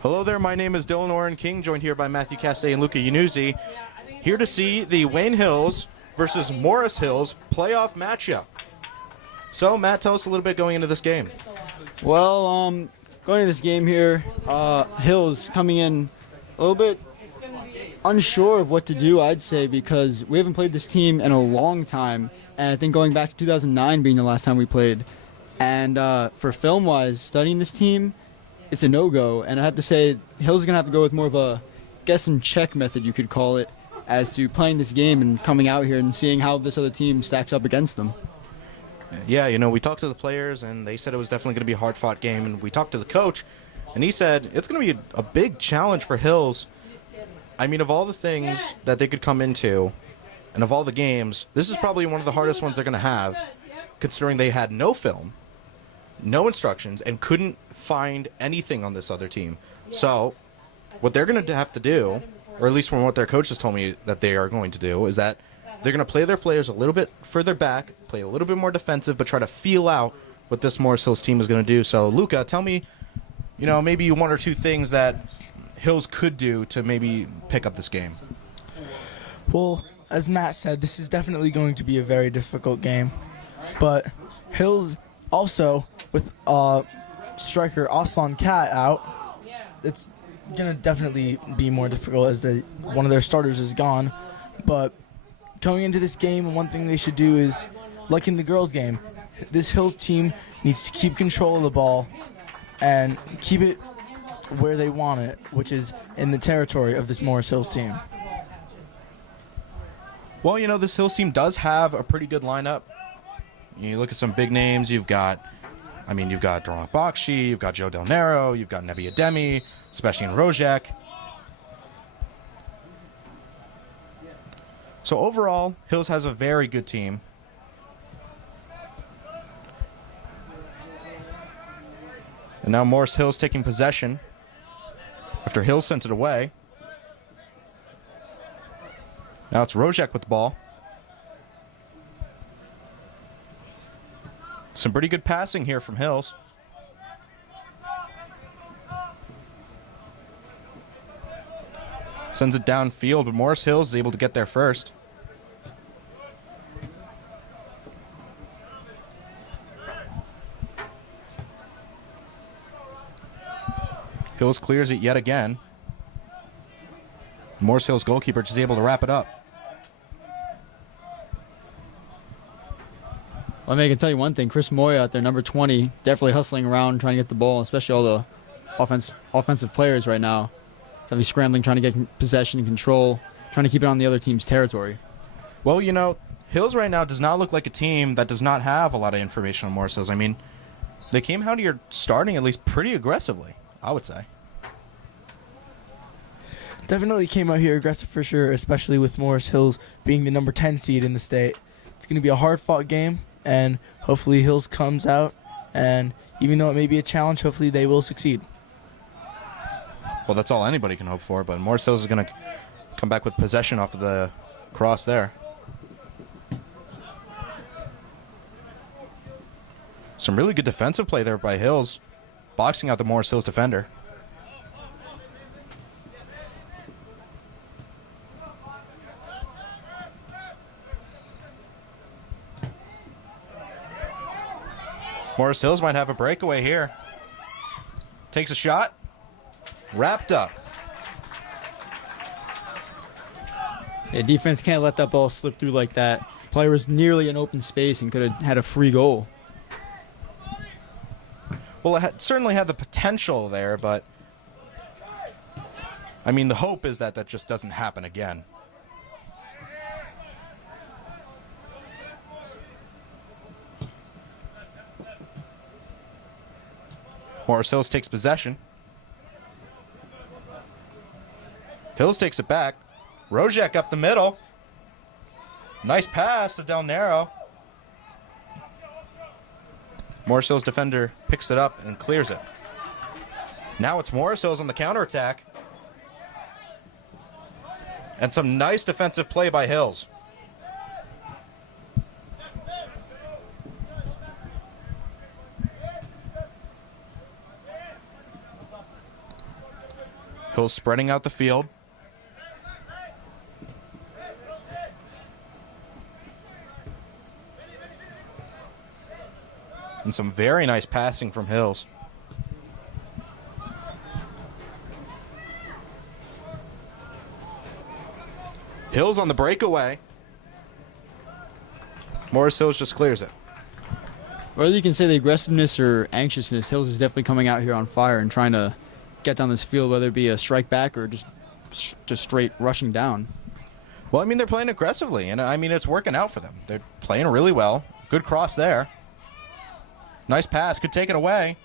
Hello there, my name is Dylan Orren-Ling, joined here by Matthew Cassaday and Luca Yanuzzi, here to see the Wayne Hills versus Morris Hills playoff matchup. So, Matt, tell us a little bit going into this game. Well, going into this game here, Hills coming in a little bit unsure of what to do, I'd say, because we haven't played this team in a long time, and I think going back to 2009 being the last time we played. And for film-wise, studying this team, it's a no-go, and I have to say Hills is going to have to go with more of a guess-and-check method, you could call it, as to playing this game and coming out here and seeing how this other team stacks up against them. Yeah, you know, we talked to the players, and they said it was definitely going to be a hard-fought game, and we talked to the coach, and he said it's going to be a big challenge for Hills. I mean, of all the things that they could come into, and of all the games, this is probably one of the hardest ones they're going to have, considering they had no film, no instructions, and couldn't find anything on this other team. So, what they're going to have to do, or at least from what their coaches told me that they are going to do, is that they're going to play their players a little bit further back, play a little bit more defensive, but try to feel out what this Morris Hills team is going to do. So, Luca, tell me, you know, maybe one or two things that Hills could do to maybe pick up this game. Well, as Matt said, this is definitely going to be a very difficult game. But Hills also, with striker Aslan Kat out, it's going to definitely be more difficult as one of their starters is gone. But going into this game, one thing they should do is, like in the girls' game, this Hills team needs to keep control of the ball and keep it where they want it, which is in the territory of this Morris Hills team. Well, you know, this Hills team does have a pretty good lineup. You look at some big names. You've got Doron Bakshi, you've got Joe Del Nero, you've got Nebi Ademi, Sebastian Rojek. So overall, Hills has a very good team. And now Morris Hills taking possession after Hills sent it away. Now it's Rojek with the ball. Some pretty good passing here from Hills. Sends it downfield, but Morris Hills is able to get there first. Hills clears it yet again. Morris Hills goalkeeper just able to wrap it up. I mean, I can tell you one thing. Chris Moya out there, number 20, definitely hustling around, trying to get the ball, especially all the offensive players right now. So he's scrambling, trying to get possession and control, trying to keep it on the other team's territory. Well, you know, Hills right now does not look like a team that does not have a lot of information on Morris Hills. I mean, they came out here starting at least pretty aggressively, I would say. Definitely came out here aggressive for sure, especially with Morris Hills being the number 10 seed in the state. It's going to be a hard-fought game, and hopefully Hills comes out, and even though it may be a challenge, hopefully they will succeed. Well, that's all anybody can hope for, but Morris Hills is going to come back with possession off of the cross there. Some really good defensive play there by Hills, boxing out the Morris Hills defender. Morris Hills might have a breakaway here. Takes a shot. Wrapped up. Yeah, defense can't let that ball slip through like that. Player was nearly in open space and could have had a free goal. Well, it certainly had the potential there, but I mean, the hope is that that just doesn't happen again. Morris Hills takes possession. Hills takes it back. Rojek up the middle. Nice pass to Del Nero. Morris Hills defender picks it up and clears it. Now it's Morris Hills on the counterattack. And some nice defensive play by Hills. Hills spreading out the field. And some very nice passing from Hills. Hills on the breakaway. Morris Hills just clears it. Whether you can say the aggressiveness or anxiousness, Hills is definitely coming out here on fire and trying to get down this field, whether it be a strike back or just straight rushing down. Well, I mean, they're playing aggressively, and I mean, it's working out for them. They're playing really well. Good cross there. Nice pass. Could take it away.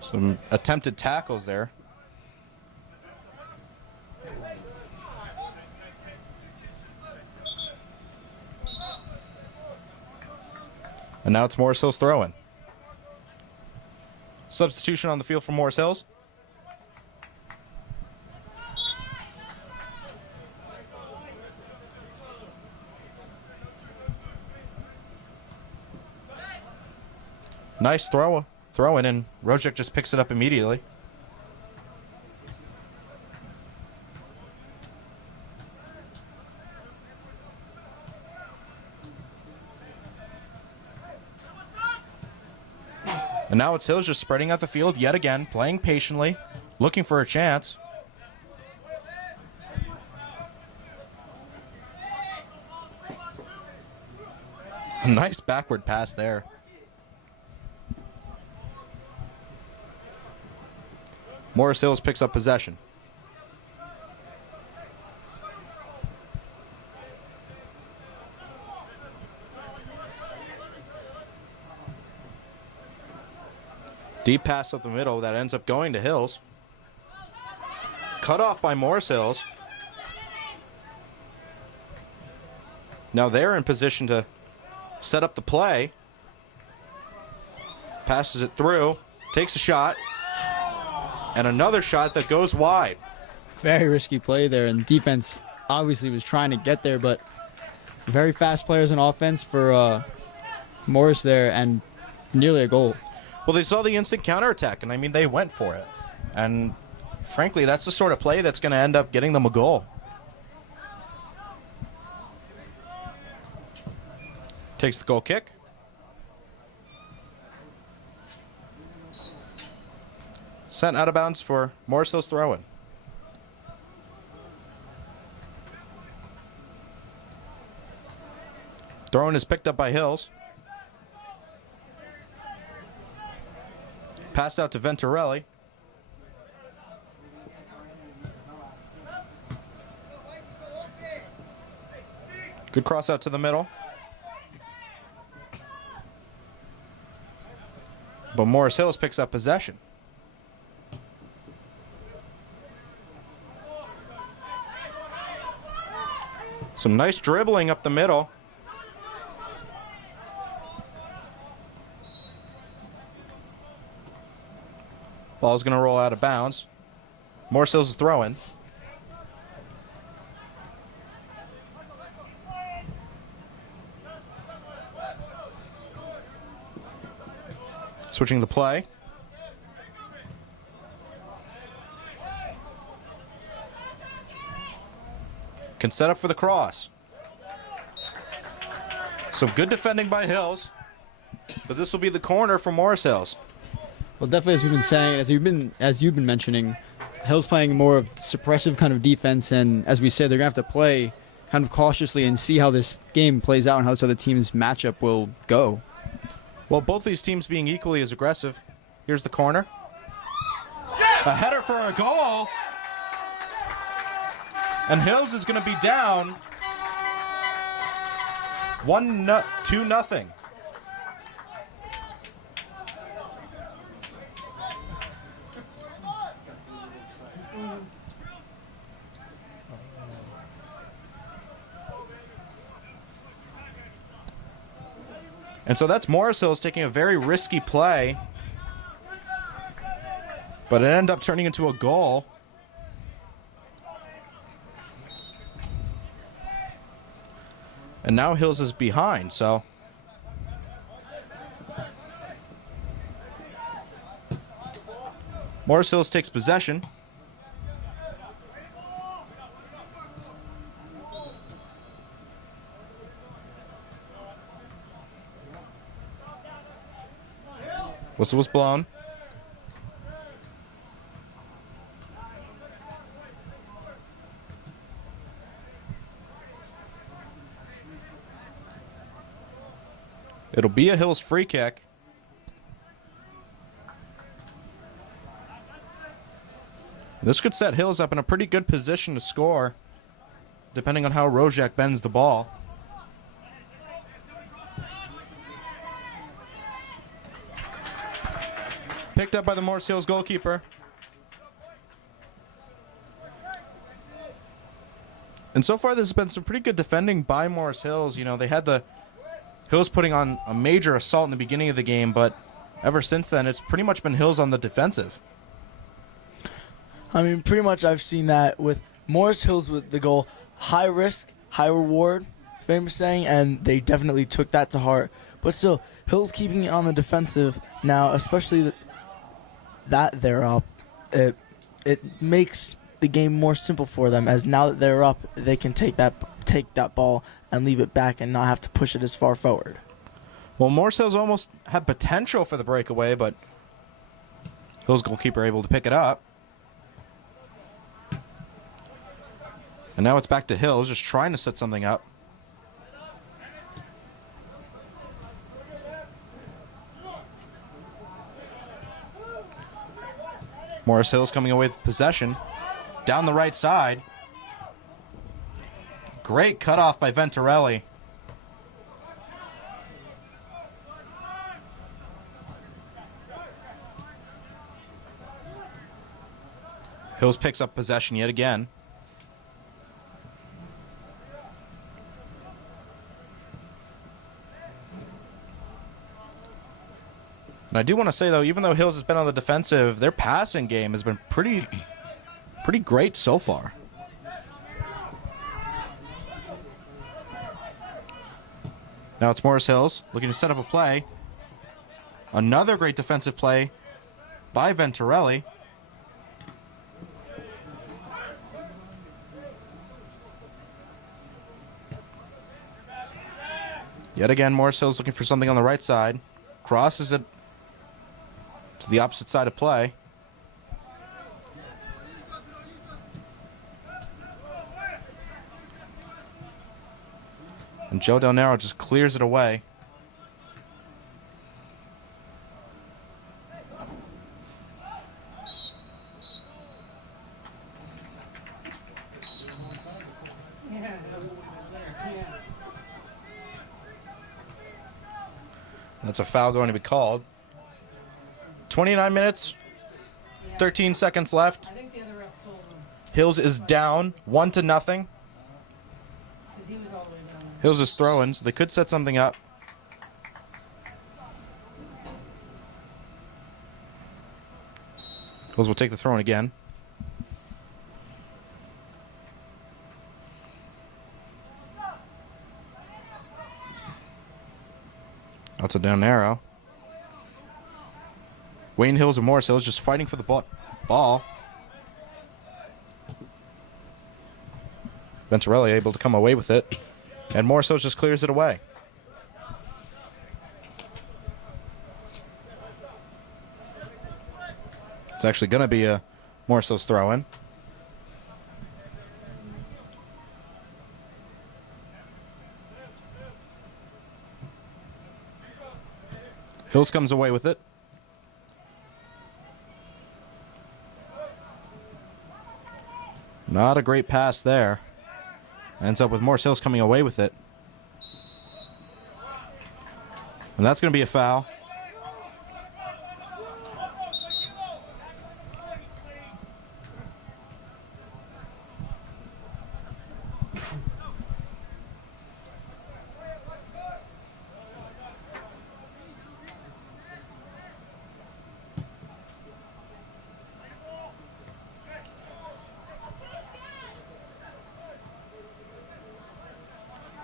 Some attempted tackles there. And now it's Morris Hills throwing. Substitution on the field for Morris Hills. Nice throw in, and Rojek just picks it up immediately. And now it's Hills just spreading out the field yet again, playing patiently, looking for a chance. A nice backward pass there. Morris Hills picks up possession. Deep pass up the middle that ends up going to Hills. Cut off by Morris Hills. Now they're in position to set up the play. Passes it through. Takes a shot. And another shot that goes wide. Very risky play there, and defense obviously was trying to get there, but very fast players on offense for Morris there, and nearly a goal. Well, they saw the instant counterattack, and I mean, they went for it. And frankly, that's the sort of play that's going to end up getting them a goal. Takes the goal kick. Sent out of bounds for Morris Hills throw-in. Throw-in is picked up by Hills. Passed out to Venturelli. Good cross out to the middle. But Morris Hills picks up possession. Some nice dribbling up the middle. Ball's going to roll out of bounds. Morris Hills is throwing. Switching the play. Can set up for the cross. So good defending by Hills. But this will be the corner for Morris Hills. Well, definitely, as we've been saying, as you've been mentioning, Hills playing more of suppressive kind of defense, and as we said, they're going to have to play kind of cautiously and see how this game plays out and how this other team's matchup will go. Well, both these teams being equally as aggressive. Here's the corner. A header for a goal. And Hills is going to be down 2-0. And so that's Morris Hills taking a very risky play. But it ended up turning into a goal. And now Hills is behind, so Morris Hills takes possession. Whistle was blown. It'll be a Hills free kick. This could set Hills up in a pretty good position to score, depending on how Rojak bends the ball. Picked up by the Morris Hills goalkeeper. And so far, there's been some pretty good defending by Morris Hills. You know, they had the Hills putting on a major assault in the beginning of the game, but ever since then, it's pretty much been Hills on the defensive. I mean, pretty much I've seen that with Morris Hills with the goal. High risk, high reward, famous saying, and they definitely took that to heart. But still, Hills keeping it on the defensive now, especially that they're up, it makes the game more simple for them, as now that they're up, they can take that ball and leave it back and not have to push it as far forward. Well, Morris Hills almost had potential for the breakaway, but Hills goalkeeper able to pick it up. And now it's back to Hills, just trying to set something up. Morris Hills coming away with possession. Down the right side. Great cutoff by Venturelli. Hills picks up possession yet again. And I do want to say, though, even though Hills has been on the defensive, their passing game has been pretty great so far. Now it's Morris Hills looking to set up a play. Another great defensive play by Venturelli. Yet again, Morris Hills looking for something on the right side. Crosses it to the opposite side of play. And Joe Del Nero just clears it away. That's a foul going to be called. 29 minutes, 13 seconds left. Hills is down 1-0. Hills is throwing, so they could set something up. Hills will take the throw in again. That's a down arrow. Wayne Hills and Morris Hills just fighting for the ball. Venturelli able to come away with it. And Morris Hills just clears it away. It's actually going to be a Morris Hills throw-in. Hills comes away with it. Not a great pass there. Ends up with Morris Hills coming away with it. And that's going to be a foul.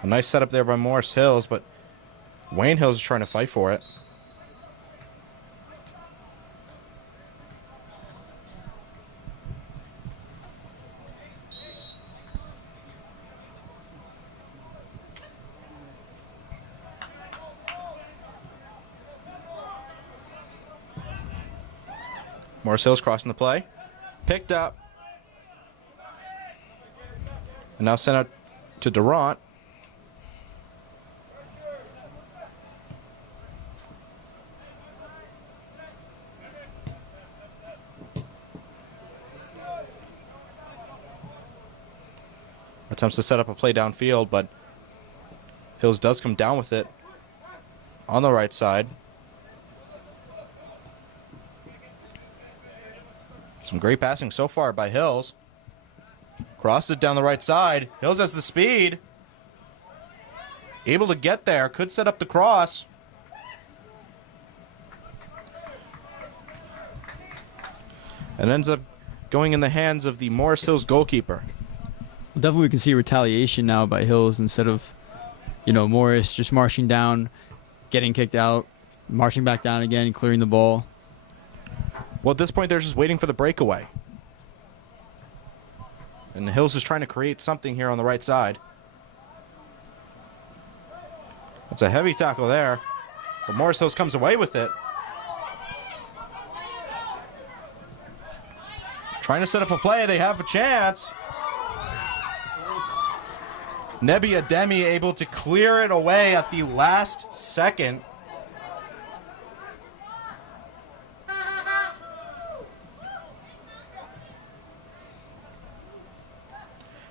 A nice setup there by Morris Hills, but Wayne Hills is trying to fight for it. Morris Hills crossing the play. Picked up. And now sent out to Durant. Attempts to set up a play downfield, but Hills does come down with it on the right side. Some great passing so far by Hills. Crosses it down the right side. Hills has the speed. Able to get there. Could set up the cross. And ends up going in the hands of the Morris Hills goalkeeper. Definitely we can see retaliation now by Hills instead of, Morris just marching down, getting kicked out, marching back down again, clearing the ball. Well, at this point, they're just waiting for the breakaway. And Hills is trying to create something here on the right side. That's a heavy tackle there. But Morris Hills comes away with it. Trying to set up a play. They have a chance. Nebi Ademi able to clear it away at the last second.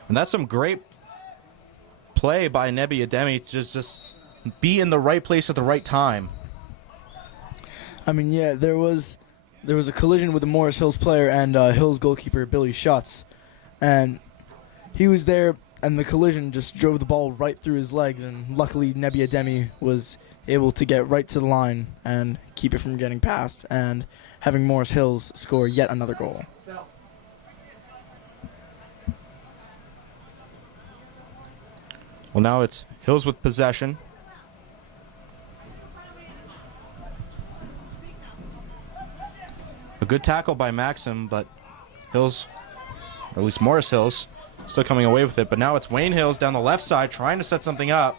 And that's some great play by Nebi Ademi to just be in the right place at the right time. I mean, yeah, there was a collision with the Morris Hills player and Hills goalkeeper Billy Schutz, and he was there, and the collision just drove the ball right through his legs, and luckily Nebi Ademi was able to get right to the line and keep it from getting past and having Morris Hills score yet another goal. Well, now it's Hills with possession. A good tackle by Maxim, but Hills, or at least Morris Hills, still coming away with it. But now it's Wayne Hills down the left side trying to set something up.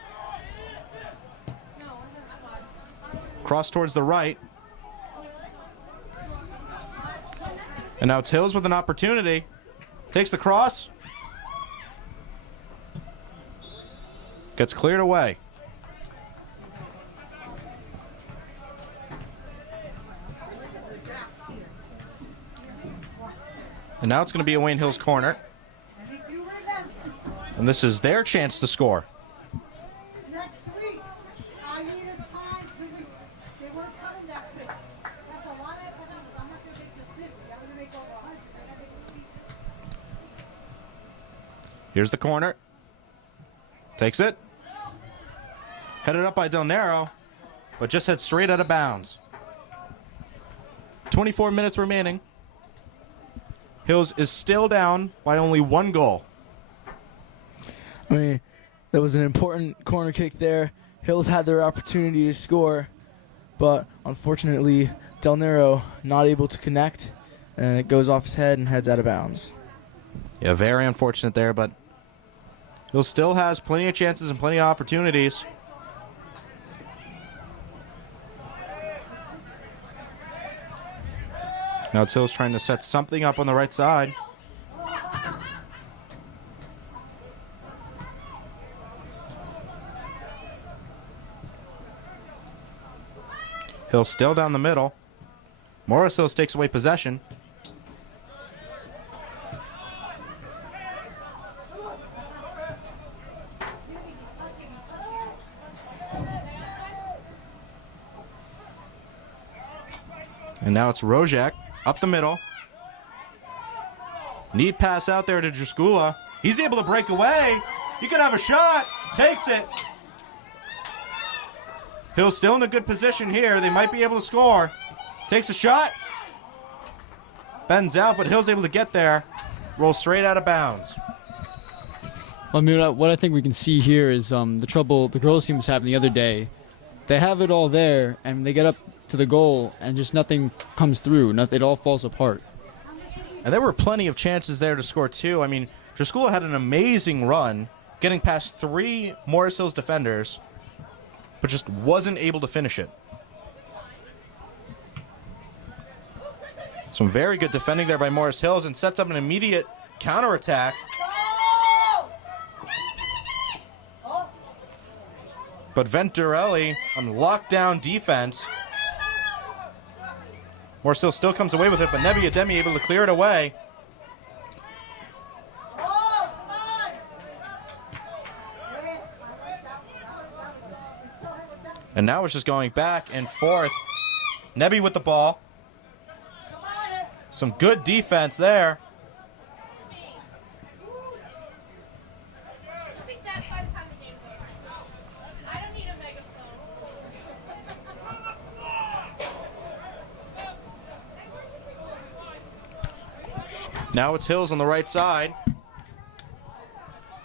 Cross towards the right. And now it's Hills with an opportunity. Takes the cross. Gets cleared away. And now it's going to be a Wayne Hills corner. And this is their chance to score. Here's the corner. Takes it. Headed up by Del Nero, but just head straight out of bounds. 24 minutes remaining. Hills is still down by only 1 goal. I mean, that was an important corner kick there. Hills had their opportunity to score, but unfortunately, Del Nero not able to connect, and it goes off his head and heads out of bounds. Yeah, very unfortunate there, but Hills still has plenty of chances and plenty of opportunities. Now it's Hills trying to set something up on the right side. Hills still down the middle. Morris Hills takes away possession. And now it's Rojak up the middle. Neat pass out there to Drskula. He's able to break away. He could have a shot. Takes it. Hill's still in a good position here. They might be able to score. Takes a shot. Bends out, but Hill's able to get there. Rolls straight out of bounds. Well, I mean, what I think we can see here is the trouble the girls team was having the other day. They have it all there, and they get up to the goal, and just nothing comes through. It all falls apart. And there were plenty of chances there to score, too. I mean, Drskula had an amazing run, getting past 3 Morris Hills defenders, but just wasn't able to finish it. Some very good defending there by Morris Hills and sets up an immediate counterattack. But Venturelli on lockdown defense. Morris Hills still comes away with it, but Nebi Ademi able to clear it away. And now it's just going back and forth. Nebi with the ball. Some good defense there. Now it's Hills on the right side.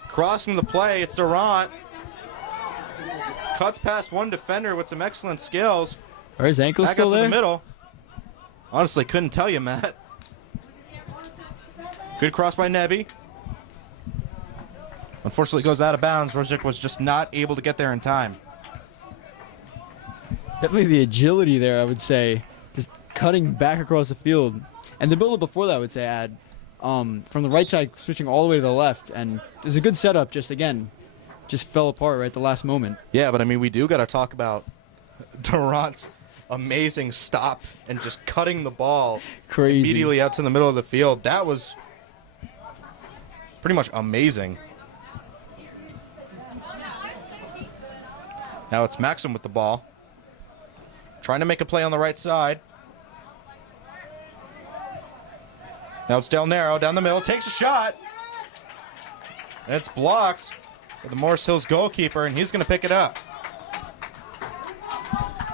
Crossing the play, it's Durant. Cuts past one defender with some excellent skills. Are his ankles Back still out to there? the middle. Honestly, couldn't tell you, Matt. Good cross by Nebi. Unfortunately, goes out of bounds. Rozic was just not able to get there in time. Definitely the agility there, I would say. Just cutting back across the field. And the build-up before that, I would say, had from the right side switching all the way to the left. And it was a good setup, just fell apart right at the last moment. Yeah, but I mean, we do got to talk about Durant's amazing stop and just cutting the ball Crazy. immediately out to the middle of the field. That was pretty much amazing. Now it's Maxim with the ball. Trying to make a play on the right side. Now it's Del Nero down the middle. Takes a shot. And it's blocked by the Morris Hills goalkeeper, and he's going to pick it up.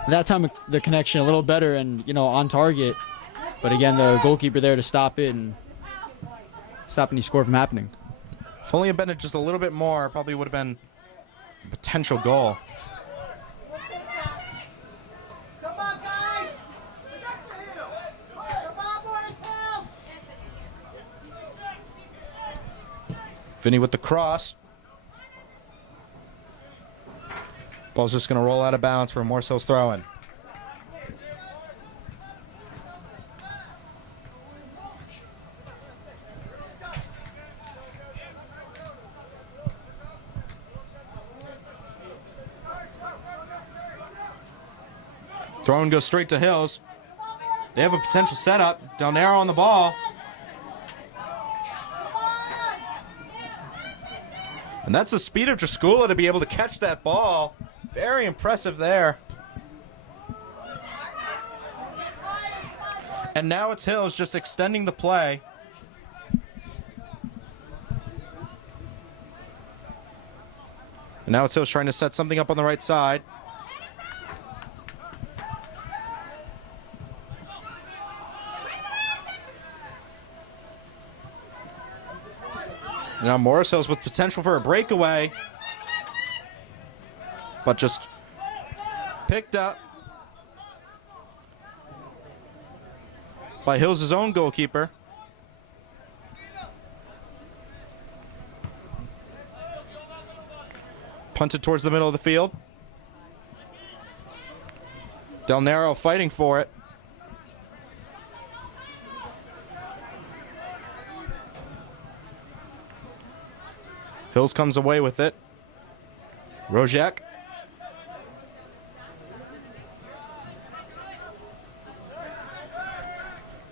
That time the connection a little better and, on target. But again, the goalkeeper there to stop it and stop any score from happening. If only it had been just a little bit more, probably would have been a potential goal. Vinny with the cross. Ball's just going to roll out of bounds for a Morris Hills throw-in. Throw-in goes straight to Hills. They have a potential setup. Del Nero on the ball. And that's the speed of Jaskula to be able to catch that ball. Very impressive there. And now it's Hills just extending the play. And now it's Hills trying to set something up on the right side. Now Morris Hills with potential for a breakaway. But just picked up by Hills' own goalkeeper. Punted towards the middle of the field. Del Nero fighting for it. Hills comes away with it. Rojek.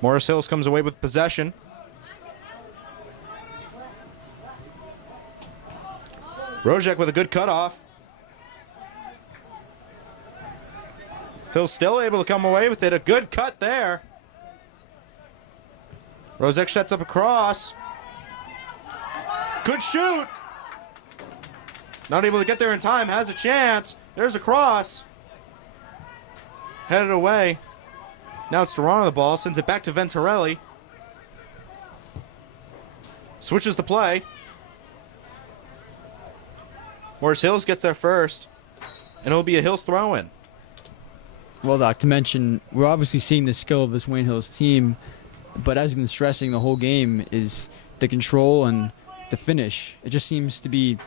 Morris Hills comes away with possession. Rojek with a good cutoff. Hills still able to come away with it. A good cut there. Rojek sets up a cross. Good shoot. Not able to get there in time. Has a chance. There's a cross. Headed away. Now it's Duran on the ball. Sends it back to Venturelli. Switches the play. Morris Hills gets there first. And it'll be a Hills throw-in. Well, Doc, to mention, we're obviously seeing the skill of this Wayne Hills team. But as we've been stressing the whole game is the control and the finish. It just seems to be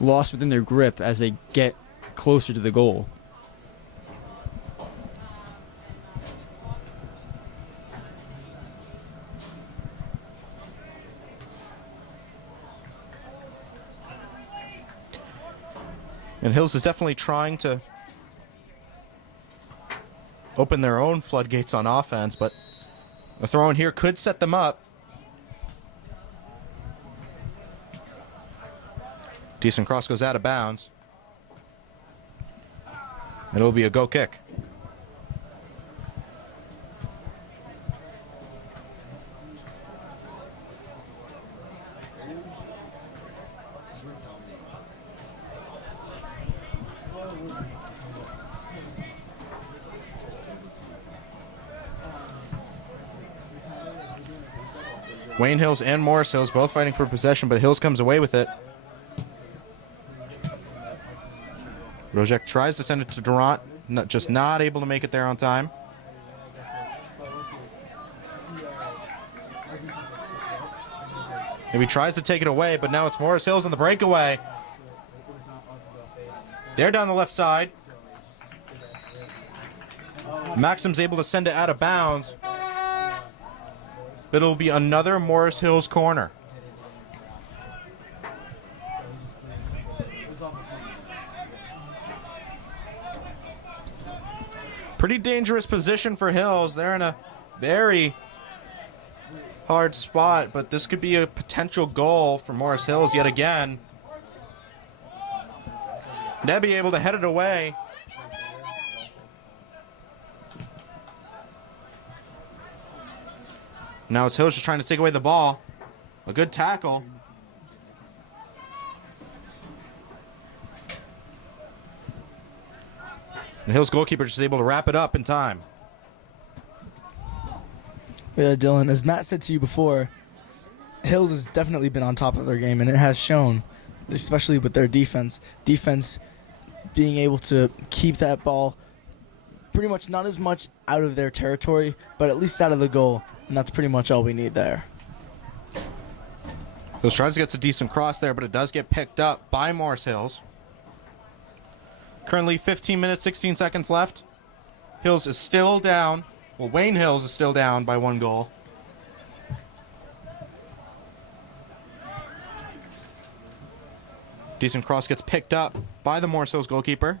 lost within their grip as they get closer to the goal. And Hills is definitely trying to open their own floodgates on offense, but a throw in here could set them up. Decent cross goes out of bounds. It'll be a go kick. Wayne Hills and Morris Hills both fighting for possession, but Hills comes away with it. Rojek tries to send it to Durant, just not able to make it there on time. Maybe tries to take it away, but now it's Morris Hills on the breakaway. They're down the left side. Maxim's able to send it out of bounds. But it'll be another Morris Hills corner. Pretty dangerous position for Hills. They're in a very hard spot, but this could be a potential goal for Morris Hills yet again. Nebby able to head it away. Now it's Hills just trying to take away the ball. A good tackle. And Hills goalkeeper just able to wrap it up in time. Yeah, Dylan, as Matt said to you before, Hills has definitely been on top of their game, and it has shown, especially with their defense. Defense being able to keep that ball pretty much not as much out of their territory, but at least out of the goal, and that's pretty much all we need there. Hills tries to get a decent cross there, but it does get picked up by Morris Hills. Currently 15 minutes, 16 seconds left. Hills is still down. Well, Wayne Hills is still down by 1 goal. Decent cross gets picked up by the Morris Hills goalkeeper.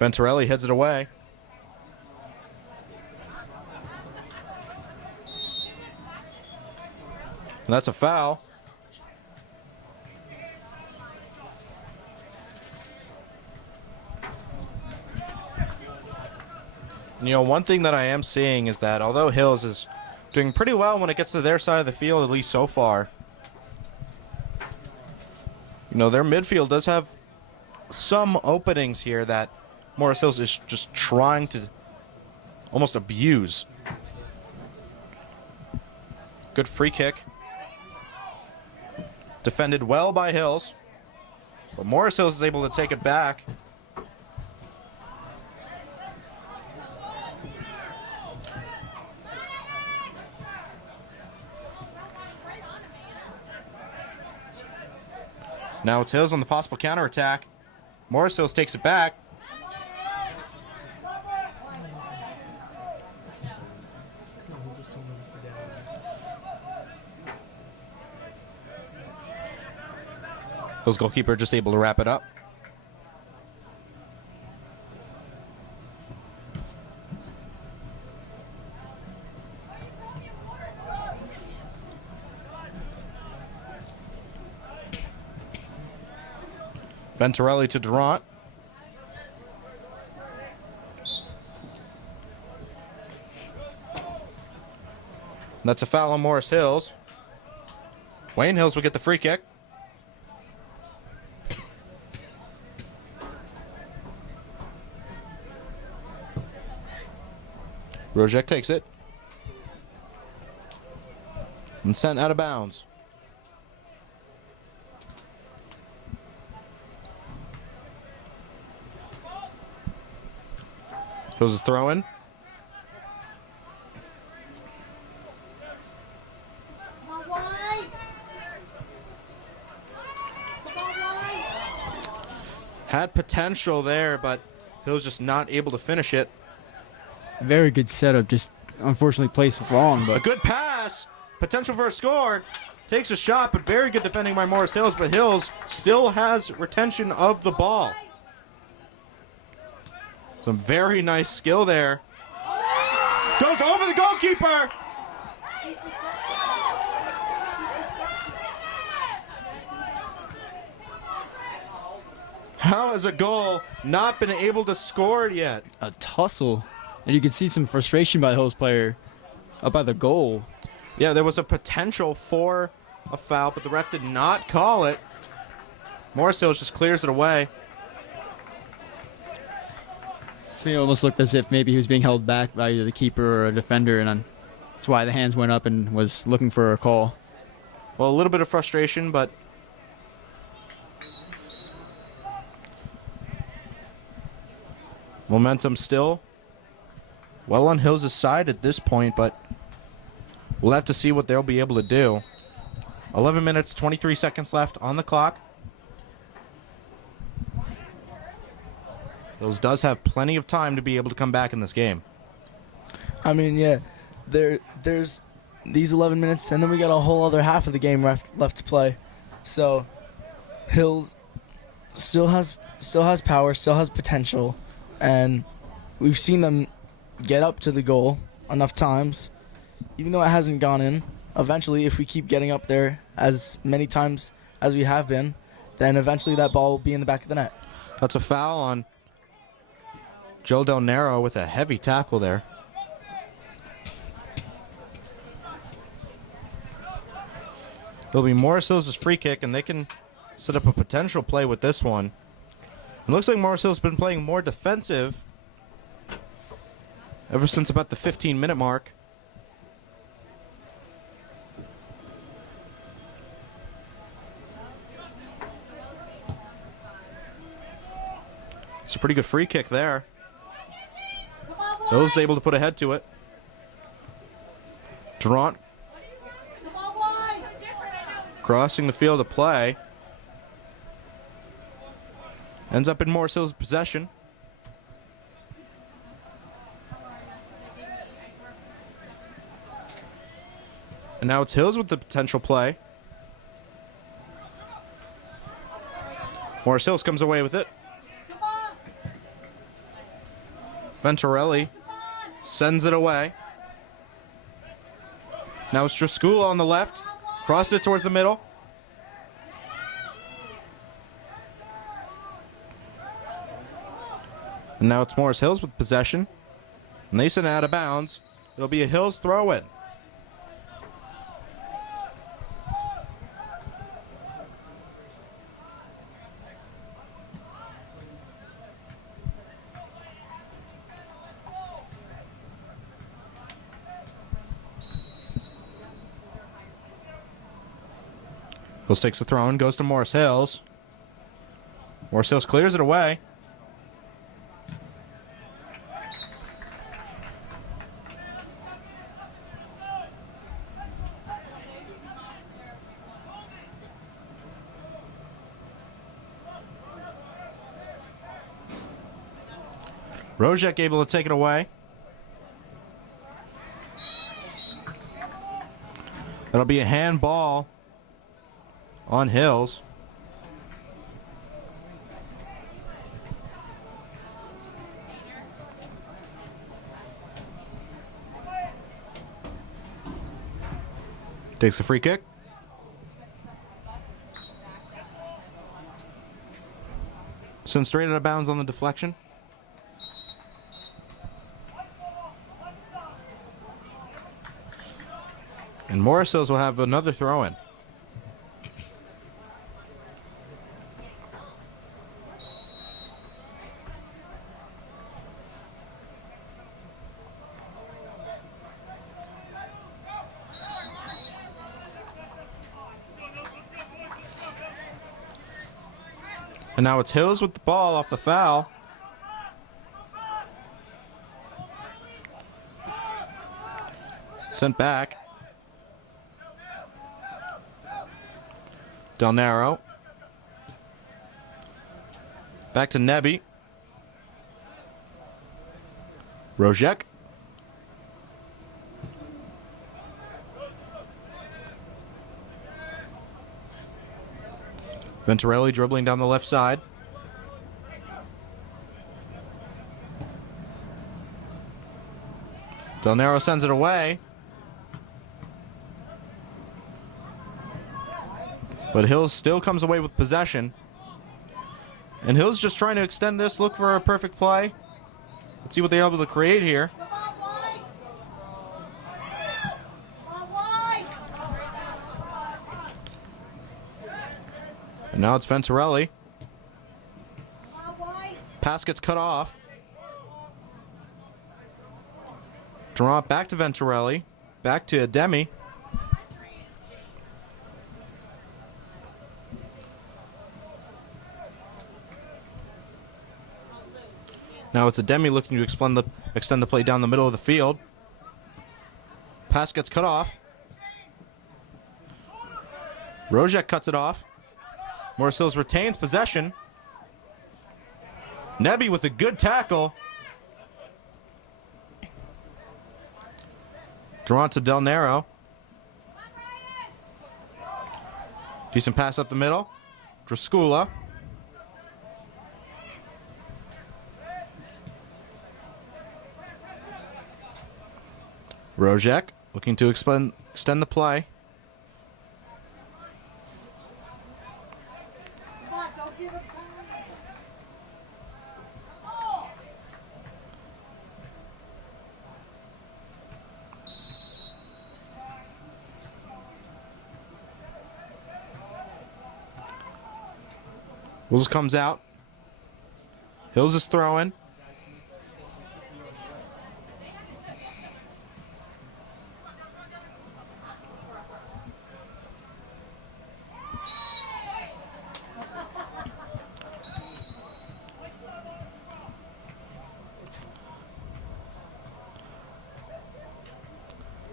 Venturelli heads it away. And that's a foul. You know, one thing that I am seeing is that although Hills is doing pretty well when it gets to their side of the field, at least so far, you know, their midfield does have some openings here that Morris Hills is just trying to almost abuse. Good free kick. Defended well by Hills. But Morris Hills is able to take it back. Now it's Hills on the possible counterattack. Morris Hills takes it back. Hills goalkeeper just able to wrap it up. Venturelli to Durant. That's a foul on Morris Hills. Wayne Hills will get the free kick. Rojek takes it. And sent out of bounds. Hills is throwing. Had potential there, but Hills just not able to finish it. Very good setup, just unfortunately placed wrong. A But good pass. Potential for a score. Takes a shot, but very good defending by Morris Hills, but Hills still has retention of the ball. Some very nice skill there. Goes over the goalkeeper. How has a goal not been able to score it yet? a tussle, and you can see some frustration by the Hills player up by the goal. Yeah, there was a potential for a foul, but the ref did not call it. Morris Hills just clears it away. So it almost looked as if maybe he was being held back by either the keeper or a defender, and that's why the hands went up and was looking for a call. Well, a little bit of frustration, but momentum still well on Hills' side at this point, but we'll have to see what they'll be able to do. 11 minutes, 23 seconds left on the clock. Hills does have plenty of time to be able to come back in this game. I mean, yeah, there's these 11 minutes, and then we got a whole other half of the game left to play. So Hills still has power, still has potential, and we've seen them get up to the goal enough times, even though it hasn't gone in. Eventually, if we keep getting up there as many times as we have been, then eventually that ball will be in the back of the net. That's a foul on Joe Del Nero with a heavy tackle there. It'll be Morris Hills' free kick, and they can set up a potential play with this one. It looks like Morris Hills has been playing more defensive ever since about the 15-minute mark. It's a pretty good free kick there. Hills is able to put a head to it. Durant crossing the field of play. Ends up in Morris Hills' possession. And now it's Hills with the potential play. Morris Hills comes away with it. Venturelli sends it away. Now it's Driscoll on the left. Crossed it towards the middle. And now it's Morris Hills with possession. And they send it out of bounds. It'll be a Hills throw-in. Hills takes the throw and goes to Morris Hills. Morris Hills clears it away. Rojek able to take it away. That'll be a handball on Hills. Takes the free kick. Sent straight out of bounds on the deflection. And Morris Hills will have another throw-in. And now it's Hills with the ball off the foul. Sent back. Del Nero. Back to Nebi. Rojek. Venturelli dribbling down the left side. Del Nero sends it away. But Hills still comes away with possession. And Hills just trying to extend this, look for a perfect play. Let's see what they're able to create here. And now it's Venturelli. Pass gets cut off. Durant back to Venturelli. Back to Ademi. Now it's Ademi looking to extend the play down the middle of the field. Pass gets cut off. Rojek cuts it off. Morris Hills retains possession. Nebi with a good tackle. Durant to Del Nero. Decent pass up the middle. Draskula. Rojek looking to extend the play. Wills comes out. Hills is throwing.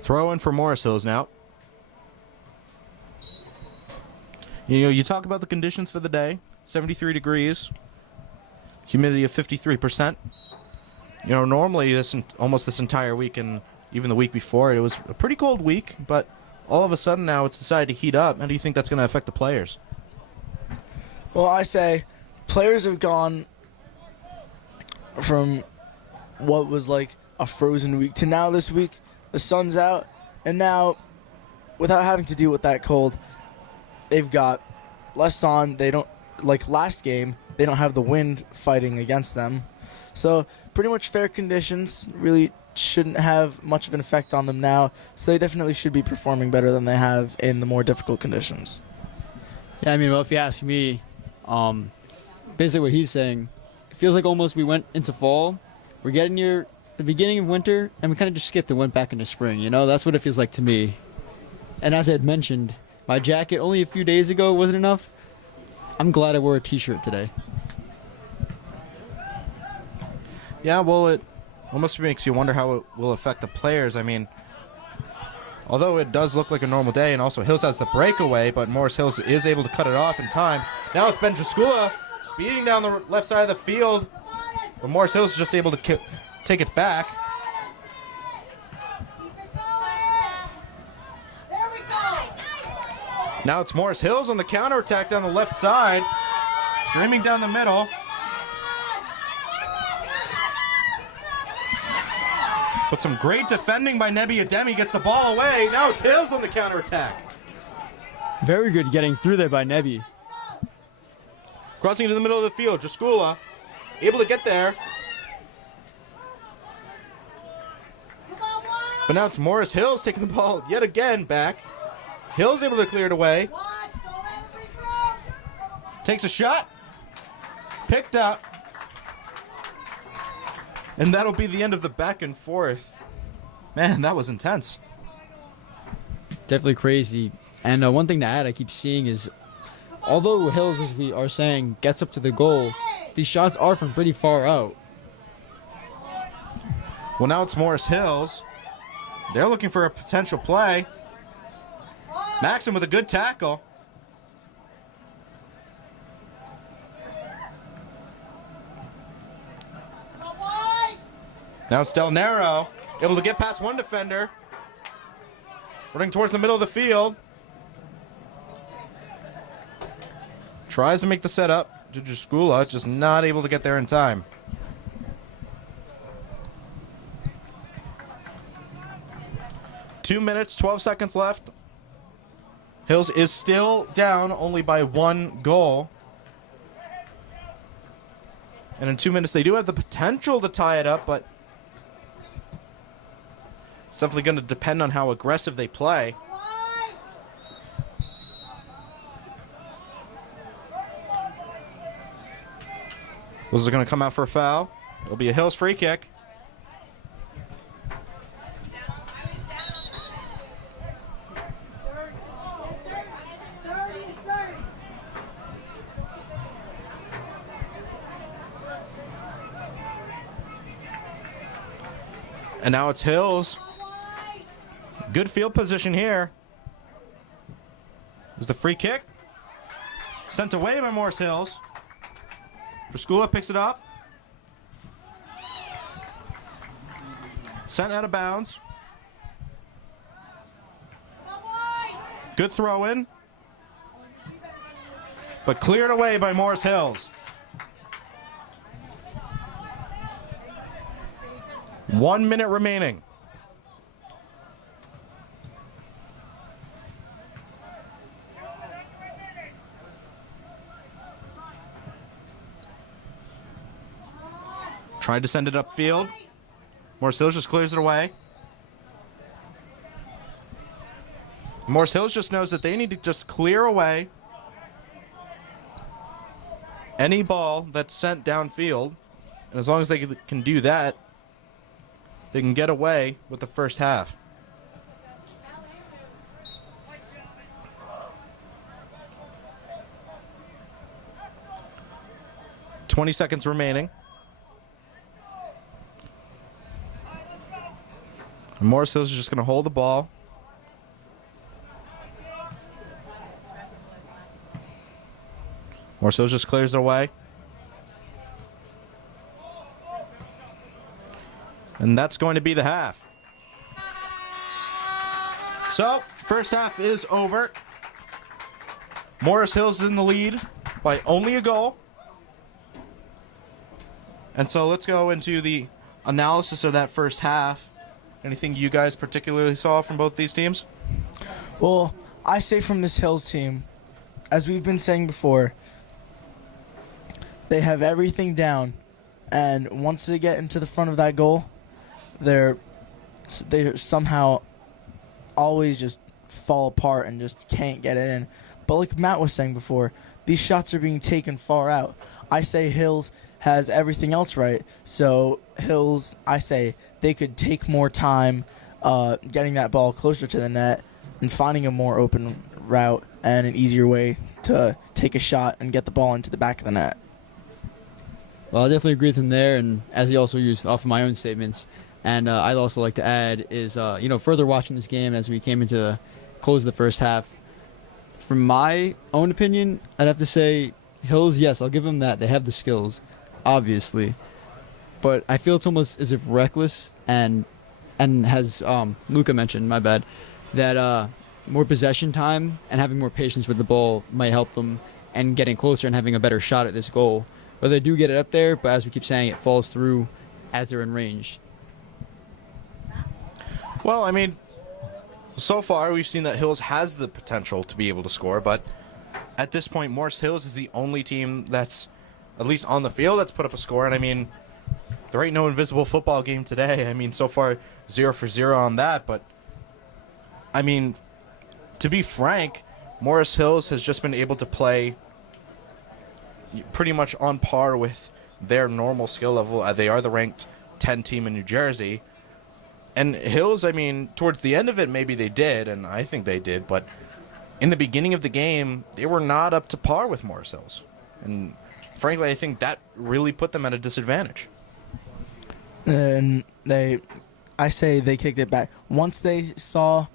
Throw in for Morris Hills now. You know, you talk about the conditions for the day. 73 degrees. Humidity of 53%. You know, normally almost this entire week and even the week before, it was a pretty cold week, but all of a sudden now it's decided to heat up. How do you think that's going to affect the players? Well, I say players have gone from what was like a frozen week to now this week. The sun's out, and now, without having to deal with that cold, they've got less on. They don't, like last game, they don't have the wind fighting against them. So, pretty much fair conditions. Really shouldn't have much of an effect on them now. So, they definitely should be performing better than they have in the more difficult conditions. Yeah, I mean, well, if you ask me, basically what he's saying, it feels like almost we went into fall. We're getting near the beginning of winter, and we kind of just skipped and went back into spring, you know? That's what it feels like to me. And as I had mentioned, my jacket only a few days ago wasn't enough. I'm glad I wore a t-shirt today. Yeah, well, it almost makes you wonder how it will affect the players. I mean, although it does look like a normal day, and also Hills has the breakaway, but Morris Hills is able to cut it off in time. Now it's Ben Draskula speeding down the left side of the field, but Morris Hills is just able to take it back. Now it's Morris Hills on the counterattack down the left side. Streaming down the middle. But some great defending by Nebi Ademi, gets the ball away. Now it's Hills on the counterattack. Very good getting through there by Nebi. Crossing into the middle of the field, Draskula able to get there. But now it's Morris Hills taking the ball yet again back. Hills able to clear it away. Takes a shot. Picked up. And that'll be the end of the back and forth. Man, that was intense. Definitely crazy. And one thing to add I keep seeing is, although Hills, as we are saying, gets up to the goal, these shots are from pretty far out. Well, now it's Morris Hills. They're looking for a potential play. Maxim with a good tackle. Now it's Del Nero, able to get past one defender. Running towards the middle of the field. Tries to make the setup. Jujuskula just not able to get there in time. Two minutes, 12 seconds left. Hills is still down only by 1 goal. And in 2 minutes, they do have the potential to tie it up, but it's definitely going to depend on how aggressive they play. This is going to come out for a foul. It'll be a Hills free kick. And now it's Hills. Good field position here. There's the free kick. Sent away by Morris Hills. Drskula picks it up. Sent out of bounds. Good throw in. But cleared away by Morris Hills. 1 minute remaining. Tried to send it upfield. Morris Hills just clears it away. Morris Hills just knows that they need to just clear away any ball that's sent downfield. And as long as they can do that, they can get away with the first half. "20 seconds remaining. And Morris Hills is just going to hold the ball. Morris Hills just clears it away. And that's going to be the half. So, first half is over. Morris Hills is in the lead by only a goal. And so let's go into the analysis of that first half. Anything you guys particularly saw from both these teams? Well, I say from this Hills team, as we've been saying before, they have everything down. And once they get into the front of that goal, they're somehow always just fall apart and just can't get it in. But like Matt was saying before, these shots are being taken far out. I say Hills has everything else right. So Hills, I say, they could take more time getting that ball closer to the net and finding a more open route and an easier way to take a shot and get the ball into the back of the net. Well, I definitely agree with him there, and as he also used off of my own statements. And I'd also like to add is, further watching this game as we came into the close of the first half, from my own opinion, I'd have to say Hills, yes, I'll give them that. They have the skills, obviously. But I feel it's almost as if reckless and has Luca mentioned, my bad, that more possession time and having more patience with the ball might help them and getting closer and having a better shot at this goal. But they do get it up there, but as we keep saying, it falls through as they're in range. Well, I mean, so far we've seen that Hills has the potential to be able to score, but at this point, Morris Hills is the only team that's, at least on the field, that's put up a score. And I mean, there ain't no invisible football game today. I mean, so far, 0 for 0 on that. But, I mean, to be frank, Morris Hills has just been able to play pretty much on par with their normal skill level. They are the ranked 10 team in New Jersey. And Hills, I mean, towards the end of it, maybe they did, and I think they did, but in the beginning of the game, they were not up to par with Morris Hills. And frankly, I think that really put them at a disadvantage. And I say they kicked it back. Once they saw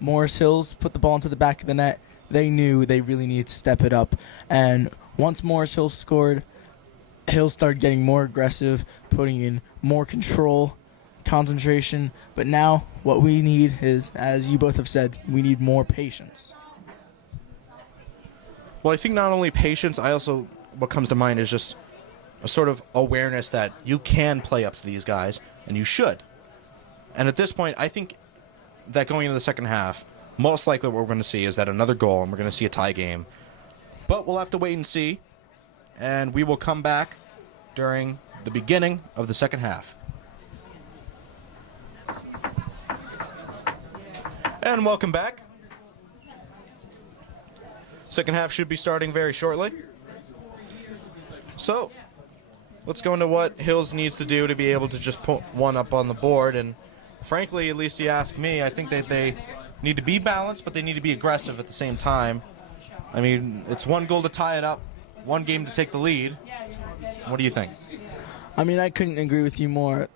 Morris Hills put the ball into the back of the net, they knew they really needed to step it up. And once Morris Hills scored, Hills started getting more aggressive, putting in more control concentration. But now what we need is, as you both have said, we need more patience. Well, I think not only patience, what comes to mind is just a sort of awareness that you can play up to these guys, and you should. And at this point, I think that going into the second half, most likely what we're going to see is that another goal, and we're going to see a tie game. But we'll have to wait and see, and we will come back during the beginning of the second half. And welcome back. Second half should be starting very shortly. So, let's go into what Hills needs to do to be able to just put one up on the board. And frankly, at least you ask me, I think that they need to be balanced, but they need to be aggressive at the same time. I mean, it's one goal to tie it up, one game to take the lead. What do you think? I mean, I couldn't agree with you more.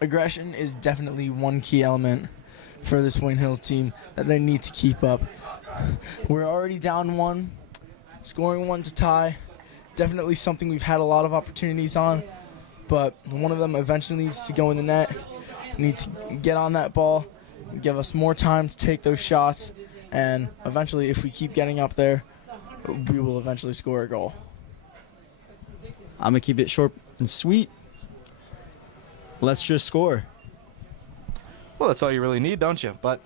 Aggression is definitely one key element for this Wayne Hills team that they need to keep up. We're already down one, scoring one to tie. Definitely something we've had a lot of opportunities on, but one of them eventually needs to go in the net. We need to get on that ball, give us more time to take those shots, and eventually, if we keep getting up there, we will eventually score a goal. I'm going to keep it short and sweet. Let's just score. Well, that's all you really need, don't you? But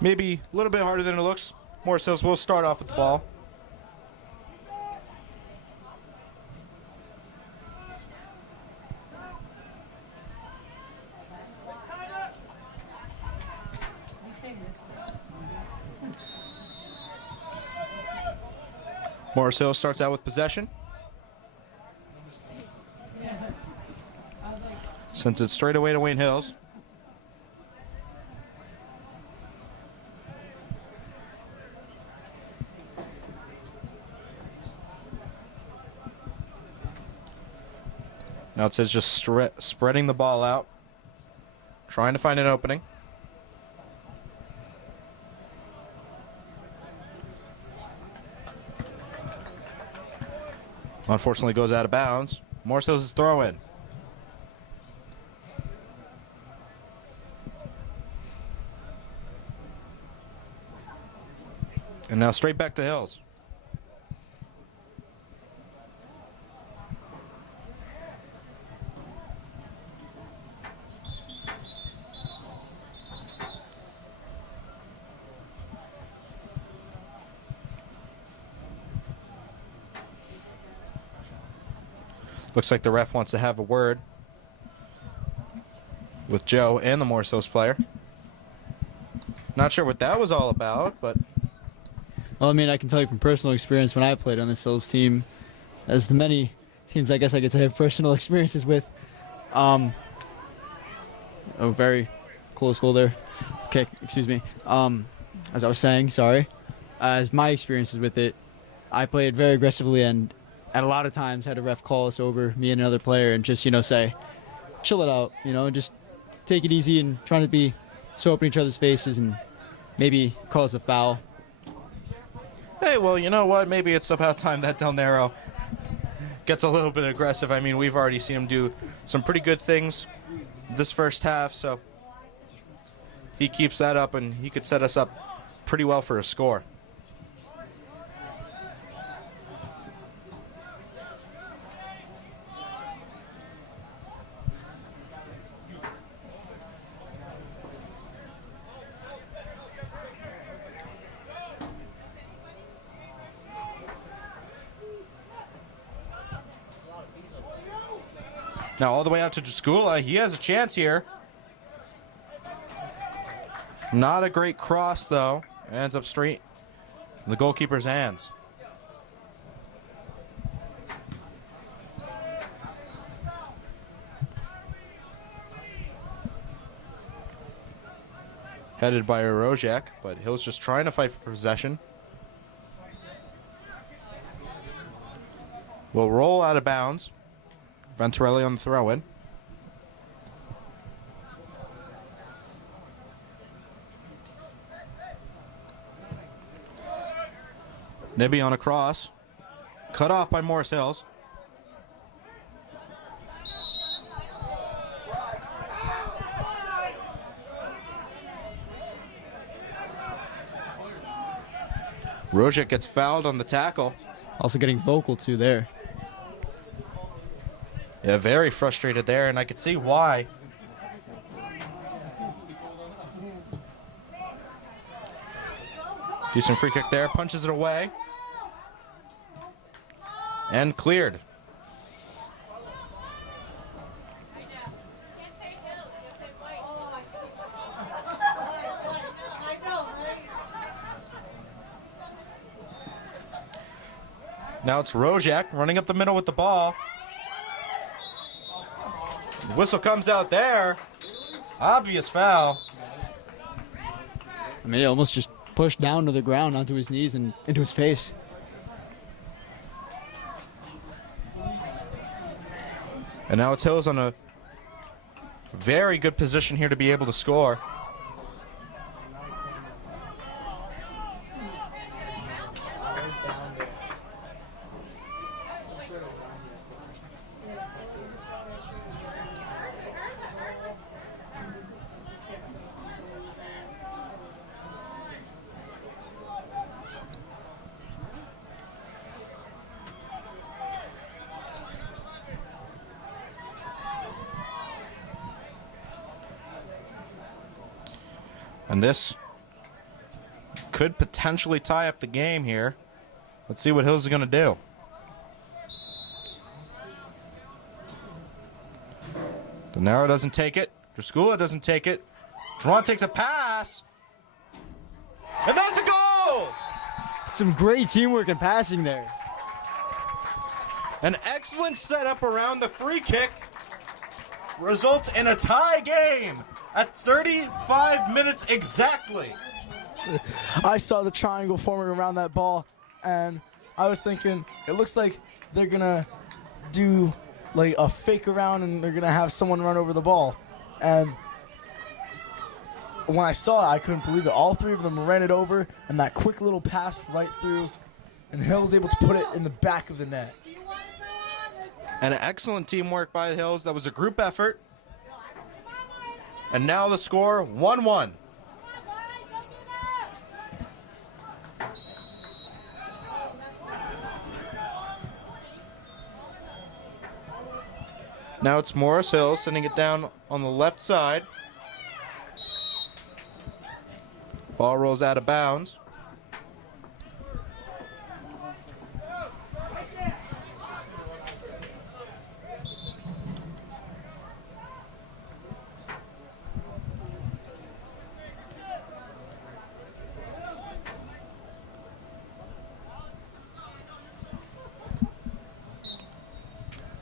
maybe a little bit harder than it looks. Morris Hills will start off with the ball. Morris Hills starts out with possession. Sends it straight away to Wayne Hills. Now it says just spreading the ball out, trying to find an opening. Unfortunately goes out of bounds. Morris Hills' throw in. And now straight back to Hills. Looks like the ref wants to have a word with Joe and the Morris Hills player. Not sure what that was all about, but... Well, I mean, I can tell you from personal experience when I played on this Hills team, as the many teams I guess I could say I have personal experiences with. A very close goal there. Okay, excuse me. As I was saying, sorry. As my experiences with it, I played very aggressively and at a lot of times had a ref call us over, me and another player, and just, say, chill it out, and just take it easy and trying to be so up in each other's faces and maybe call us a foul. Hey, well, you know what? Maybe it's about time that Del Nero gets a little bit aggressive. I mean, we've already seen him do some pretty good things this first half, so he keeps that up, and he could set us up pretty well for a score. Now all the way out to Jaskula. He has a chance here. Not a great cross, though. Ends up straight in the goalkeeper's hands. Headed by Rojak, but Hill's just trying to fight for possession. Will roll out of bounds. Venturelli on the throw-in. Nibby on a cross. Cut off by Morris Hills. Rojek gets fouled on the tackle. Also getting vocal too there. Yeah, very frustrated there, and I could see why. Decent free kick there, punches it away. And cleared. Now it's Rojek running up the middle with the ball. Whistle comes out there. Obvious foul. I mean, he almost just pushed down to the ground onto his knees and into his face. And now it's Hills on a very good position here to be able to score. And this could potentially tie up the game here. Let's see what Hills is going to do. Denaro doesn't take it. Drskula doesn't take it. Dron takes a pass. And that's a goal! Some great teamwork and passing there. An excellent setup around the free kick results in a tie game at 35 minutes exactly. I saw the triangle forming around that ball, and I was thinking, it looks like they're going to do like a fake around and they're going to have someone run over the ball. And when I saw it, I couldn't believe it. All three of them ran it over, and that quick little pass right through, and Hill was able to put it in the back of the net. And excellent teamwork by the Hills. That was a group effort. And now the score, 1-1. Now it's Morris Hill sending it down on the left side. Ball rolls out of bounds.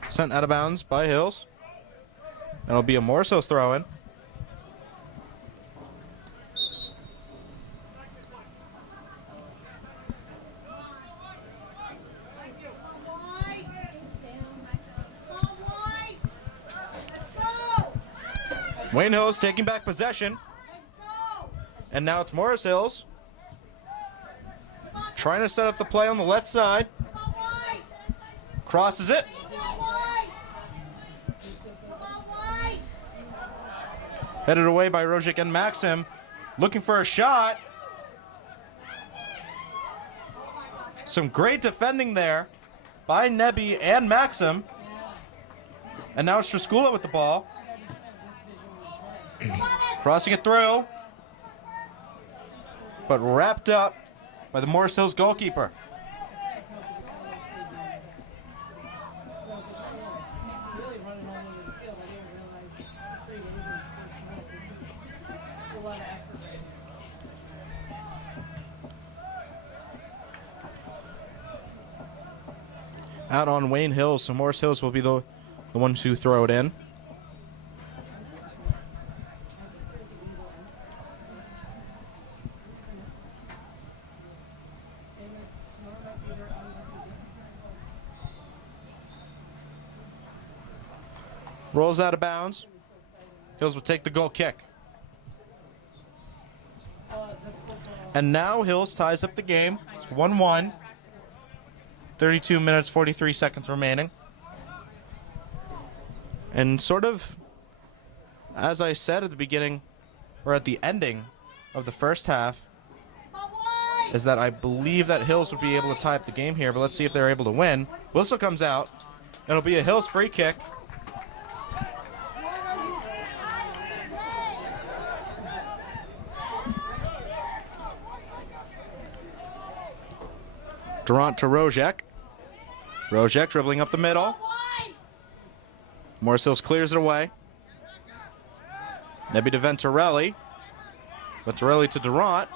Sent out of bounds by Hills. And it'll be a Morris Hills throw in. Wayne Hills taking back possession. And now it's Morris Hills trying to set up the play on the left side. Crosses it. Headed away by Rojek and Maxim. Looking for a shot. Some great defending there by Nebi and Maxim. And now it's Drskula with the ball. Crossing it through. But wrapped up by the Morris Hills goalkeeper. Out on Wayne Hills, so Morris Hills will be the ones who throw it in. Rolls out of bounds. Hills will take the goal kick. And now Hills ties up the game. It's 1-1. 32 minutes, 43 seconds remaining. And sort of, as I said at the beginning, or at the ending of the first half, is that I believe that Hills would be able to tie up the game here, but let's see if they're able to win. Whistle comes out. It'll be a Hills free kick. Durant to Rojek. Rojek dribbling up the middle. Morris Hills clears it away. Nebby to Venturelli. Venturelli to Durant.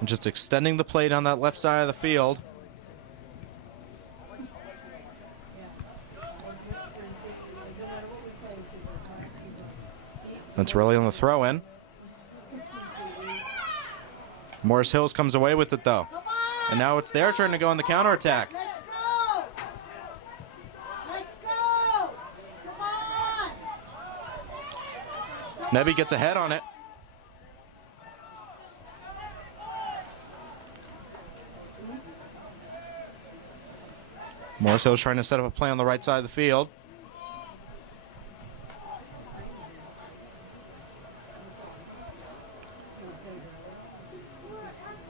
And just extending the play down that left side of the field. Venturelli on the throw-in. Morris Hills comes away with it, though. And now it's their turn to go on the counterattack. Nebby gets ahead on it. Morris Hills trying to set up a play on the right side of the field.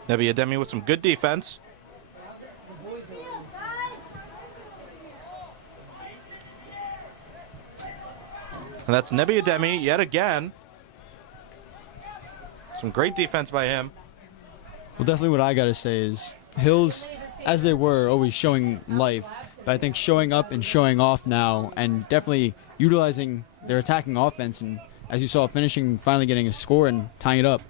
Nebby Ademi with some good defense. And that's Nebby Ademi yet again. Some great defense by him. Well, definitely what I got to say is Hills, as they were, always showing life. But I think showing up and showing off now and definitely utilizing their attacking offense. And as you saw, finishing, finally getting a score and tying it up.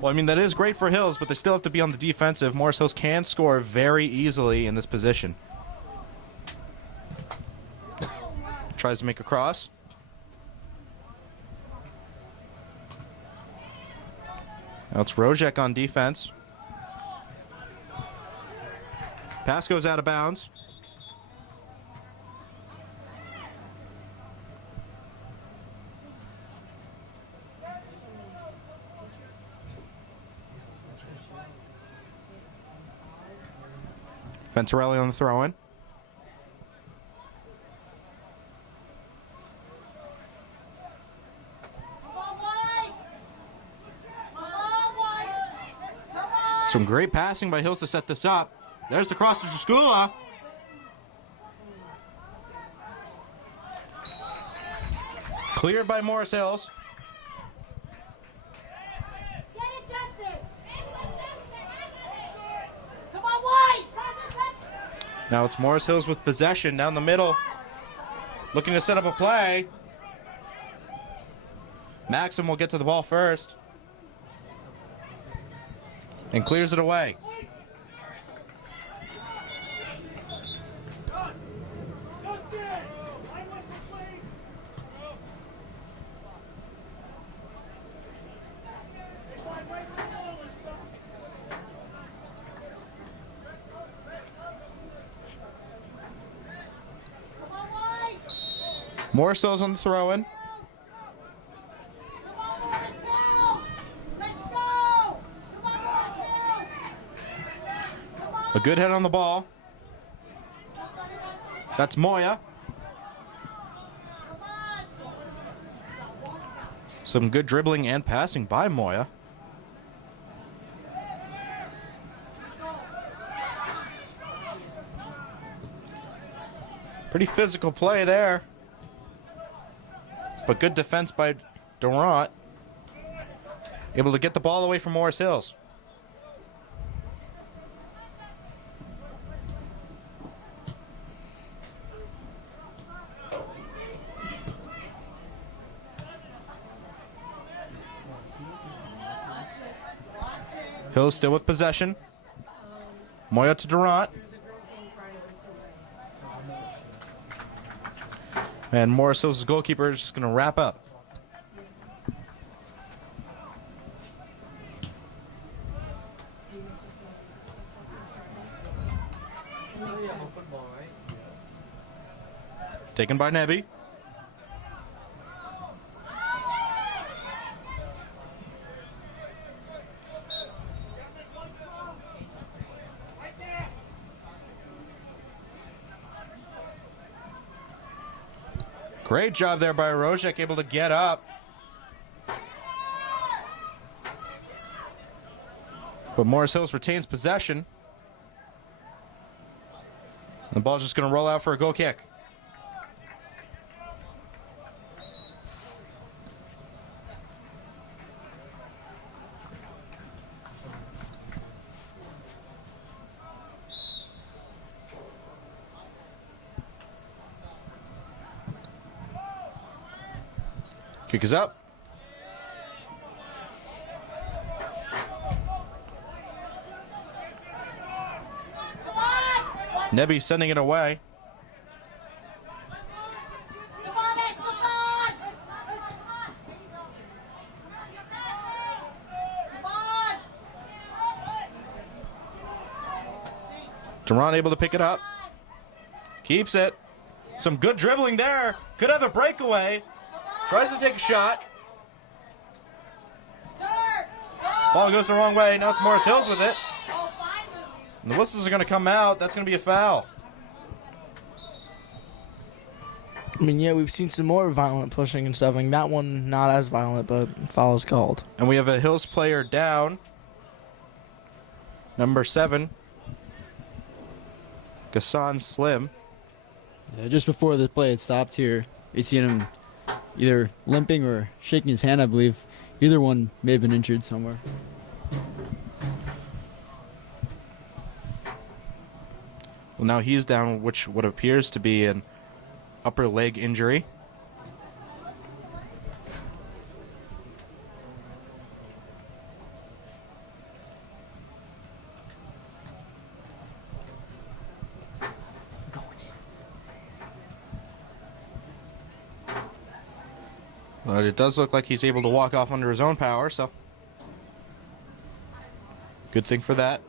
Well, I mean, that is great for Hills, but they still have to be on the defensive. Morris Hills can score very easily in this position. Tries to make a cross. Now it's Rojek on defense. Pass goes out of bounds. Venturelli on the throw-in. Some great passing by Hills to set this up. There's the cross to Jaskula. Cleared by Morris Hills. Now it's Morris Hills with possession down the middle. Looking to set up a play. Maxim will get to the ball first. And clears it away. Morris Hills on the throw-in. A good head on the ball. That's Moya. Some good dribbling and passing by Moya. Pretty physical play there. But good defense by Durant. Able to get the ball away from Morris Hills. Hills still with possession. Moya to Durant. And Morris Hills' goalkeeper is just going to wrap up. Taken by Nebby. Great job there by Rojek, able to get up. But Morris Hills retains possession. The ball's just going to roll out for a goal kick. Kick is up. Nebby sending it away. Duran able to pick it up. Keeps it. Some good dribbling there. Could have a breakaway. Tries to take a shot. Ball goes the wrong way. Now it's Morris Hills with it. And the whistles are going to come out. That's going to be a foul. I mean, yeah, we've seen some more violent pushing and stuffing. That one not as violent, but foul is called. And we have a Hills player down. Number 7. Gassan Slim. Yeah, just before the play had stopped here, you seen him either limping or shaking his hand, I believe. Either one may have been injured somewhere. Well, now he's down, which what appears to be an upper leg injury. But it does look like he's able to walk off under his own power, so good thing for that.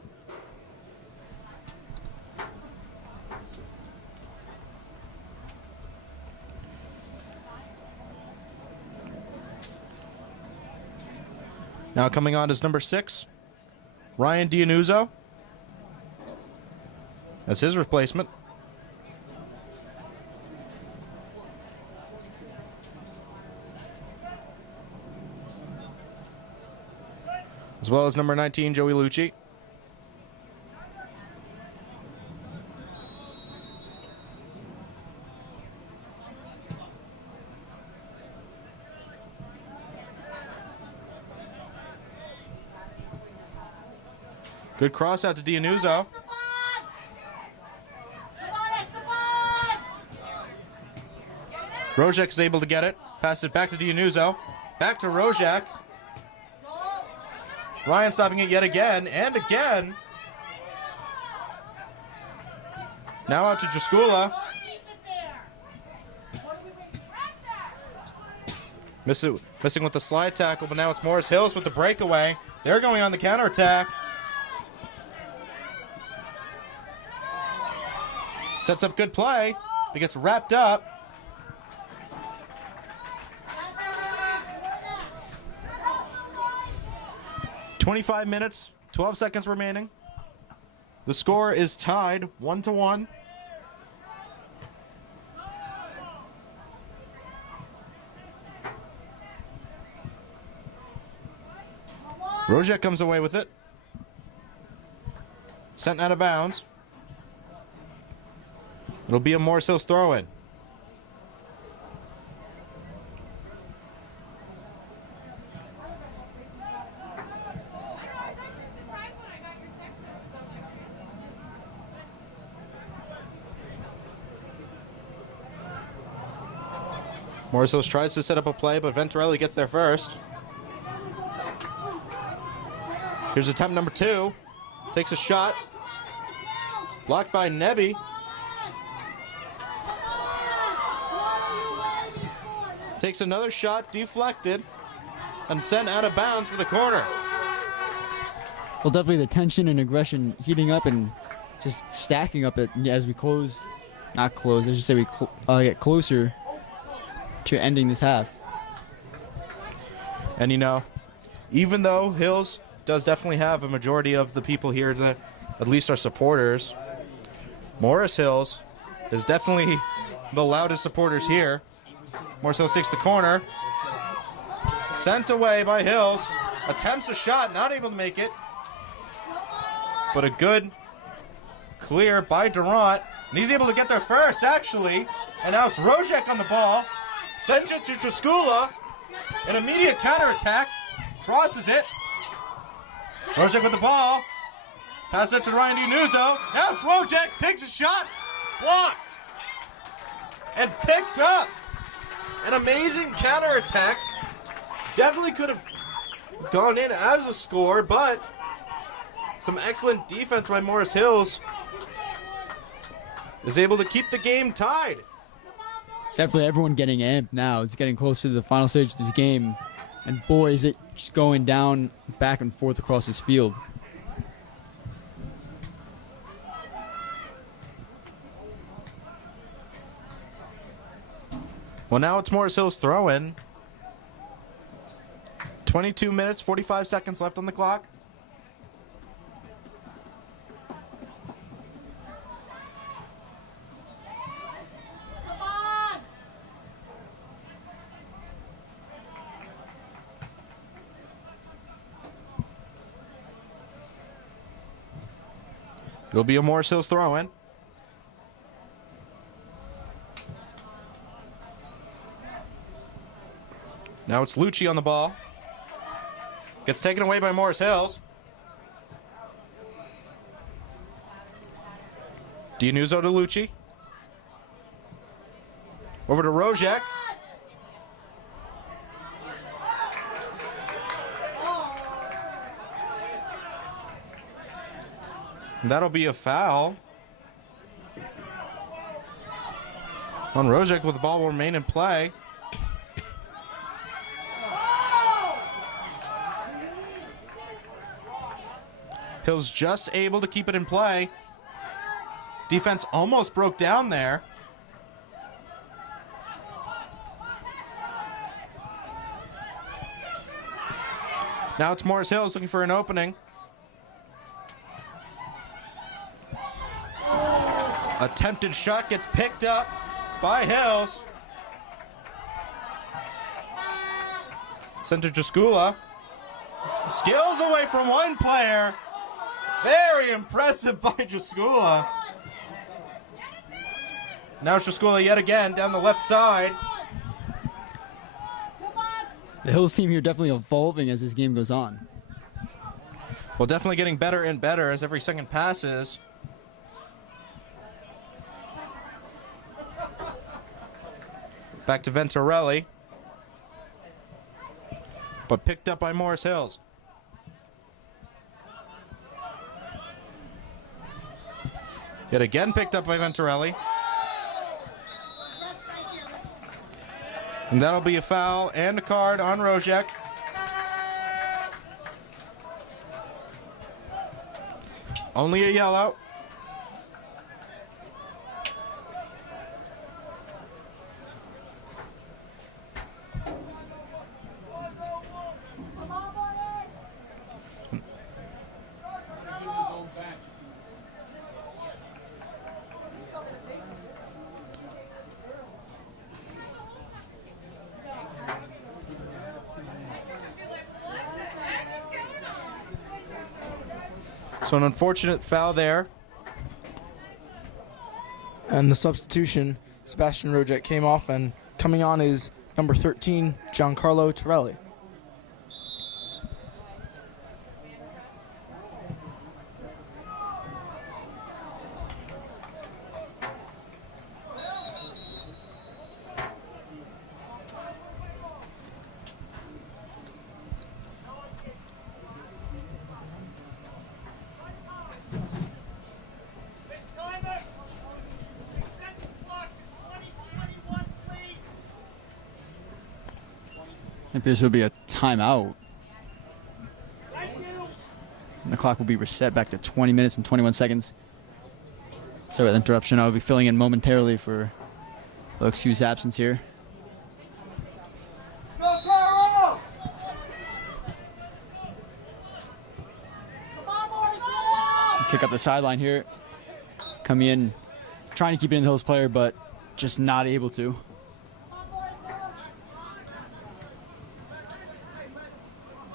Now coming on is number 6, Ryan Dianuzzo, as his replacement. As well as number 19, Joey Lucci. Good cross out to Dianuzzo. Rojek is able to get it. Pass it back to Dianuzzo. Back to Rojek. Ryan stopping it yet again and again. Now out to Jaskula. Missing with the slide tackle, but now it's Morris Hills with the breakaway. They're going on the counterattack. Sets up good play. It gets wrapped up. "25 minutes, 12 seconds remaining. The score is tied 1-1. Rojek comes away with it. Sent out of bounds. It'll be a Morris Hills throw-in. Morris Hills tries to set up a play, but Venturelli gets there first. Here's attempt number 2. Takes a shot. Blocked by Nebby. Takes another shot, deflected, and sent out of bounds for the corner. Well, definitely the tension and aggression heating up and just stacking up as we close. Not close, I should say we get closer to ending this half. And you know, even though Hills does definitely have a majority of the people here that at least are supporters, Morris Hills is definitely the loudest supporters here. Morris Hills takes the corner. Sent away by Hills. Attempts a shot, not able to make it. But a good clear by Durant. And he's able to get there first, actually. And now it's Rojek on the ball. Sends it to Traskula. An immediate counterattack. Crosses it. Rojek with the ball. Pass it to Ryan Yanuzzi. Now it's Rojek. Takes a shot. Blocked. And picked up. An amazing counterattack. Definitely could have gone in as a score, but some excellent defense by Morris Hills is able to keep the game tied. Definitely everyone getting amped now. It's getting closer to the final stage of this game. And boy, is it just going down back and forth across this field. Well, now it's Morris Hills throw-in. 22 minutes, 45 seconds left on the clock. It'll be a Morris Hills throw-in. Now it's Lucci on the ball. Gets taken away by Morris Hills. Dianuzzo to Lucci. Over to Rojek. And that'll be a foul on Rojek, with the ball will remain in play. Hills just able to keep it in play. Defense almost broke down there. Now it's Morris Hills looking for an opening. Attempted shot gets picked up by Hills. Sent to Jaskula. Skills away from one player. Very impressive by Jaskula. Now Jaskula yet again down the left side. The Hills team here definitely evolving as this game goes on. Well, definitely getting better and better as every second passes. Back to Venturelli. But picked up by Morris Hills. Yet again picked up by Venturelli. And that'll be a foul and a card on Rojek. Only a yellow. So an unfortunate foul there. And the substitution, Sebastian Rojek came off, and coming on is number 13, Giancarlo Torelli. It appears will be a timeout. And the clock will be reset back to 20 minutes and 21 seconds. Sorry about the interruption. I'll be filling in momentarily for the excuse absence here. Kick up the sideline here. Coming in, trying to keep it in the Hills player, but just not able to.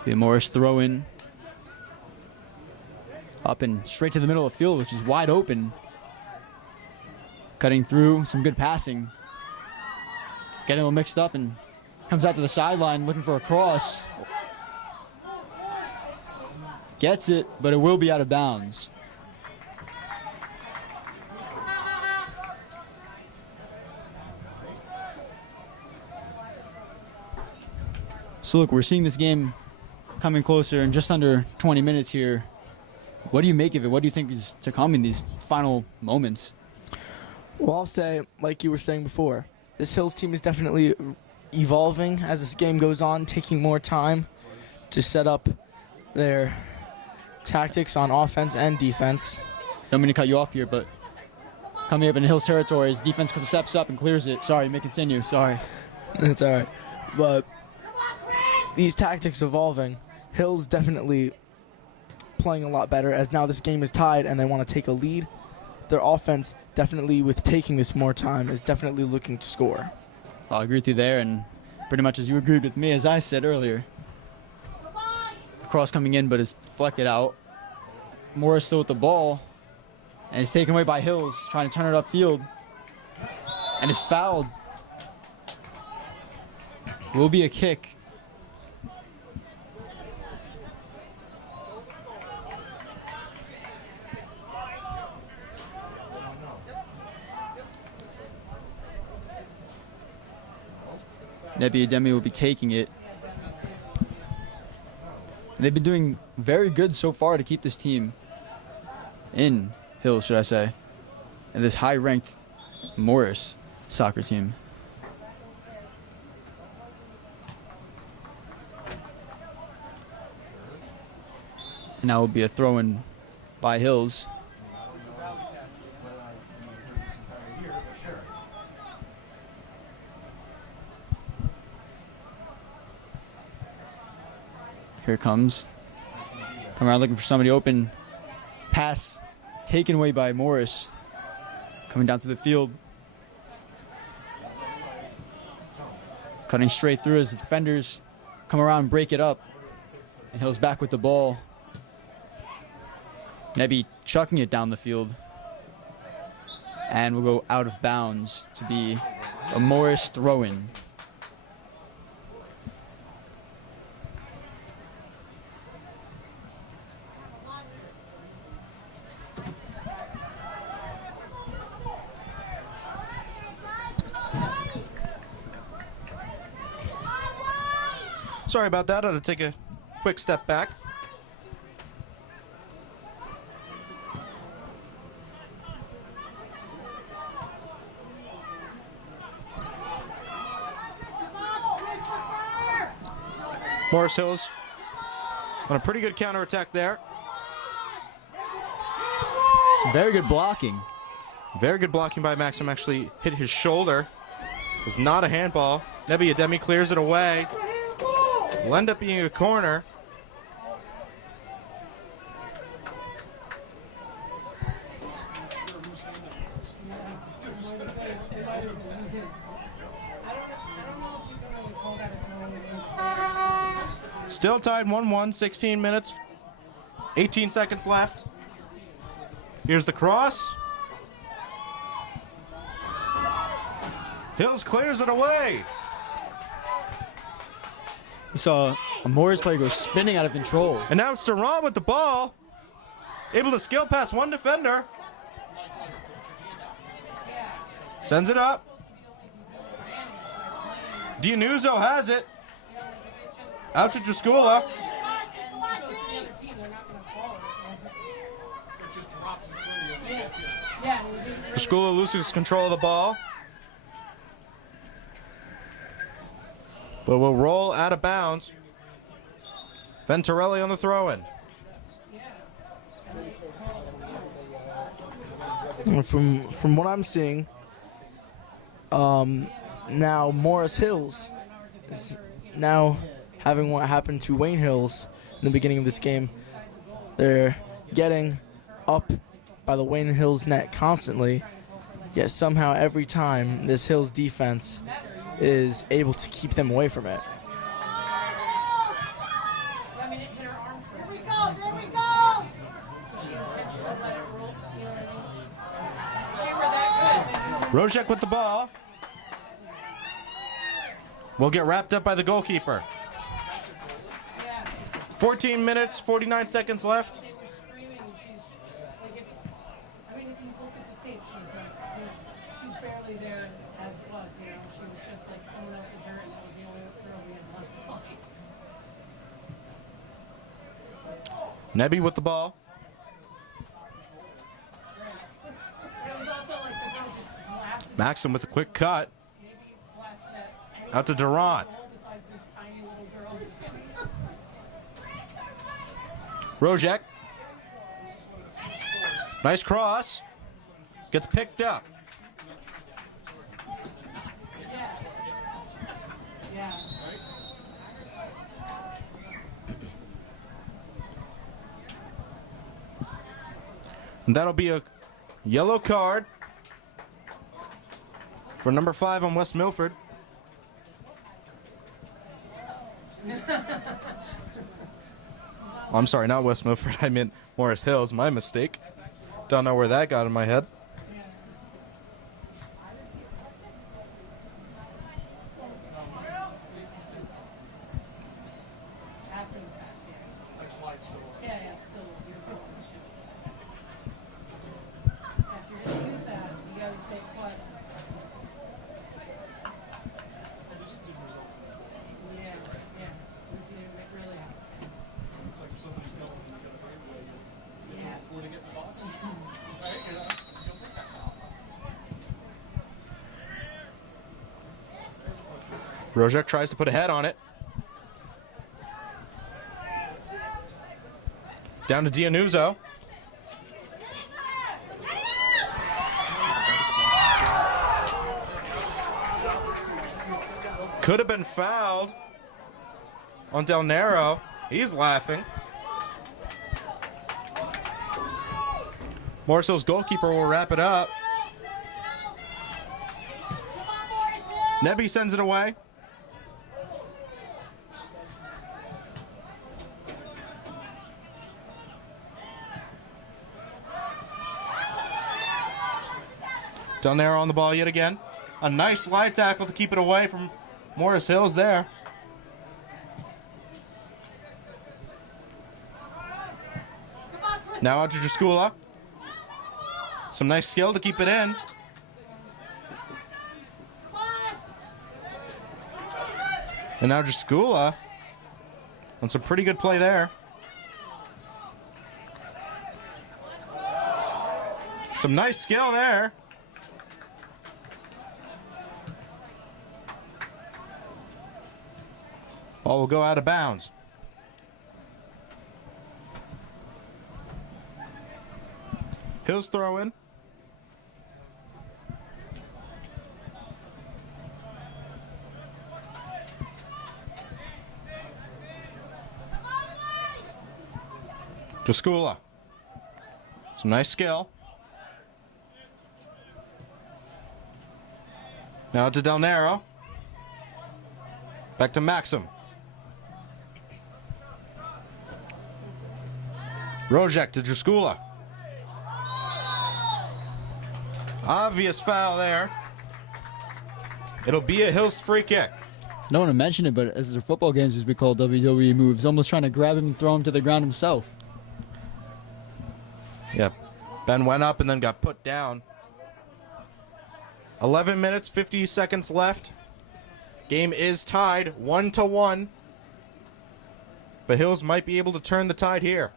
The Morris throw in. Up and straight to the middle of the field, which is wide open. Cutting through, some good passing. Getting a little mixed up and comes out to the sideline looking for a cross. Gets it, but it will be out of bounds. So look, we're seeing this game coming closer in just under 20 minutes here. What do you make of it? What do you think is to come in these final moments? Well, I'll say, like you were saying before, this Hills team is definitely evolving as this game goes on, taking more time to set up their tactics on offense and defense. Don't mean to cut you off here, but coming up in Hills territory, his defense steps up and clears it. Sorry, you may continue. Sorry. That's all right. But these tactics evolving, Hills definitely playing a lot better as now this game is tied and they want to take a lead. Their offense definitely, with taking this more time, is definitely looking to score. I'll agree with you there, and pretty much as you agreed with me, as I said earlier. The cross coming in, but is deflected out. Morris still with the ball, and is taken away by Hills, trying to turn it upfield, and is fouled. Will be a kick. Nebi Ademi will be taking it. And they've been doing very good so far to keep this team in Hills, should I say, and this high-ranked Morris soccer team. And now will be a throw-in by Hills. Here it comes. Come around looking for somebody open. Pass taken away by Morris. Coming down to the field. Cutting straight through as the defenders come around and break it up. And Hill's back with the ball. Nebi chucking it down the field. And will go out of bounds to be a Morris throw-in. Sorry about that. I had to take a quick step back. Morris Hills on a pretty good counterattack there. Some very good blocking. Very good blocking by Maxim. Actually hit his shoulder. It was not a handball. Nebi Ademi clears it away. Will end up being a corner. Still tied 1-1, 16 minutes, 18 seconds left. Here's the cross. Hills clears it away. You saw a Morris player go spinning out of control. And now it's Duran with the ball. Able to skill past one defender. Sends it up. Yanuzzi has it. Out to Jaskula. Jaskula loses control of the ball. But will roll out of bounds. Venturelli on the throw-in. From what I'm seeing, now Morris Hills is now having what happened to Wayne Hills in the beginning of this game. They're getting up by the Wayne Hills net constantly, yet somehow every time this Hills defense is able to keep them away from it. I mean, it hit her arm first. There we go, there we go! So she intentionally let it roll, you know what I mean? She were that good. Rojek with the ball. Will get wrapped up by the goalkeeper. 14 minutes, 49 seconds left. They were screaming, and she's like, if you look at the tape, she's like, she's barely there as it was, you know. She was just like someone else was hurt, and that was the only girl we had left behind. Nebby with the ball. It was also like the girl just blasted. Maxim with a quick cut. Maybe blasted at anyone Out to Durant. besides this tiny little girl. Rojek. Nice cross. Gets picked up. Yeah. And that'll be a yellow card for number 5 on West Milford. I'm sorry, not West Milford. I meant Morris Hills. My mistake. Don't know where that got in my head. After the fact, yeah. Yeah, still. It's just. If you're going to use that, you got to say what? Yeah. This year, really. Rojek tries to put a head on it. Down to Yanuzzi. Could have been fouled on Del Nero. He's laughing. Morris Hill's goalkeeper will wrap it up. Nebby sends it away. Del Nero on the ball yet again. A nice slide tackle to keep it away from Morris Hills there. Now out to Jaskula. Some nice skill to keep it in. And now Jaskula on some pretty good play there. Some nice skill there. Ball will go out of bounds. Hills throw in. Jaskula. Some nice skill. Now to Del Nero. Back to Maxim. Rojek to Jaskula. Obvious foul there. It'll be a Hills free kick. I don't want to mention it, but as their football games used to be called WWE moves, almost trying to grab him and throw him to the ground himself. Yeah, Ben went up and then got put down. 11 minutes, 50 seconds left. Game is tied 1-1. But Hills might be able to turn the tide here.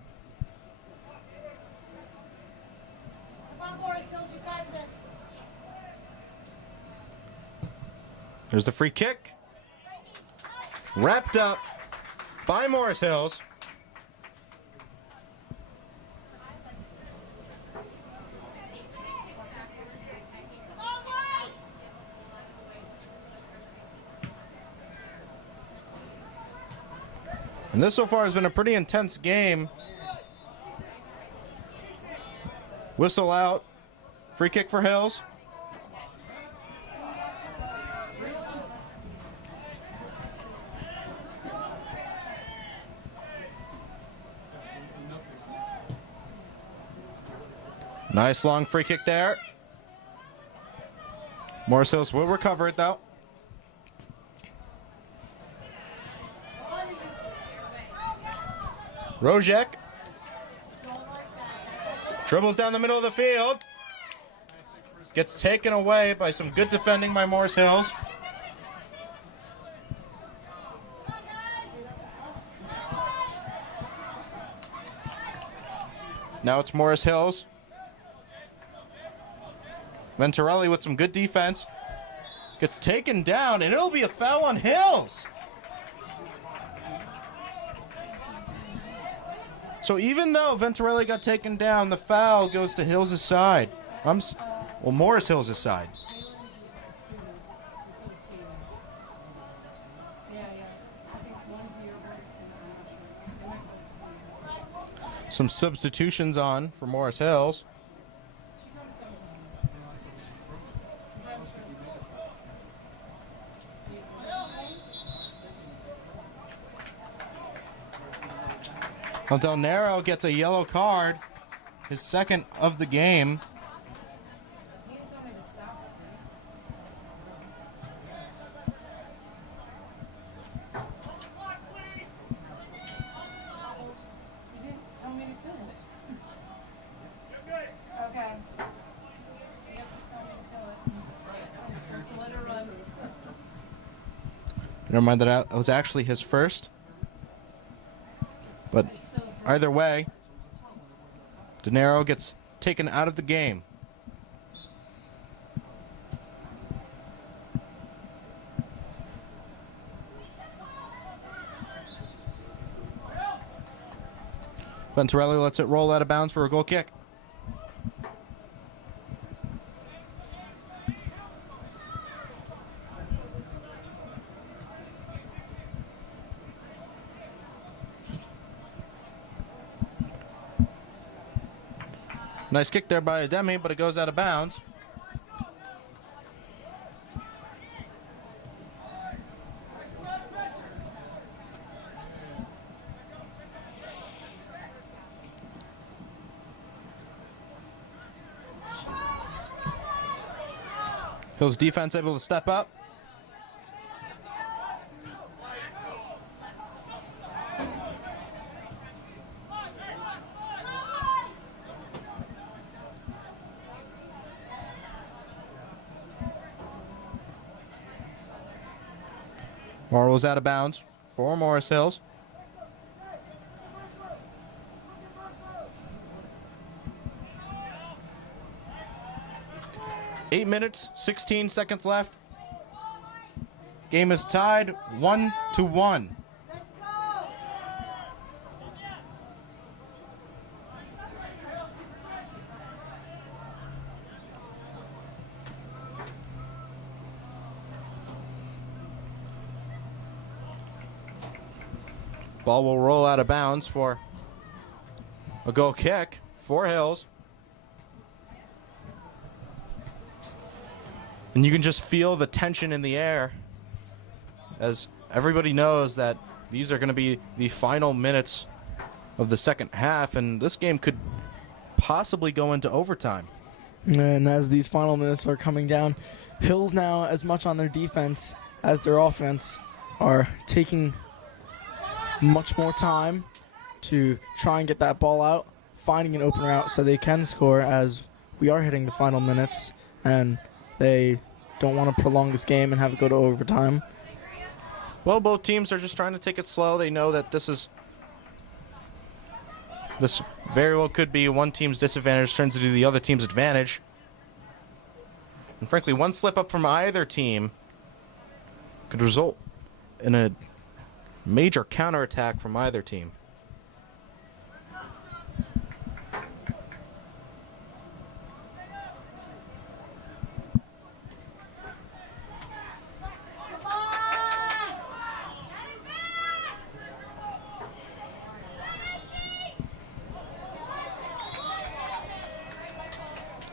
There's the free kick. Wrapped up by Morris Hills. And this so far has been a pretty intense game. Whistle out. Free kick for Hills. Nice long free kick there. Morris Hills will recover it, though. Rojek dribbles down the middle of the field. Gets taken away by some good defending by Morris Hills. Now it's Morris Hills. Venturelli with some good defense. Gets taken down, and it'll be a foul on Hills. So even though Venturelli got taken down, the foul goes to Hills' side. Well, Morris Hills' side. Some substitutions on for Morris Hills. Well, Del Nero gets a yellow card, his second of the game. Never mind, that was actually his first. But either way, De Niro gets taken out of the game. Venturelli lets it roll out of bounds for a goal kick. Nice kick there by Ademi, but it goes out of bounds. Hill's defense able to step up. Marvel's out of bounds for Morris Hills. Eight minutes, 16 seconds left. Game is tied 1-1. Ball will roll out of bounds for a goal kick for Hills. And you can just feel the tension in the air as everybody knows that these are going to be the final minutes of the second half, and this game could possibly go into overtime. And as these final minutes are coming down, Hills now, as much on their defense as their offense, are taking much more time to try and get that ball out, finding an open route so they can score, as we are hitting the final minutes and they don't want to prolong this game and have it go to overtime. Well, both teams are just trying to take it slow. They know that this very well could be one team's disadvantage turns into the other team's advantage. And frankly, one slip up from either team could result in a major counterattack from either team.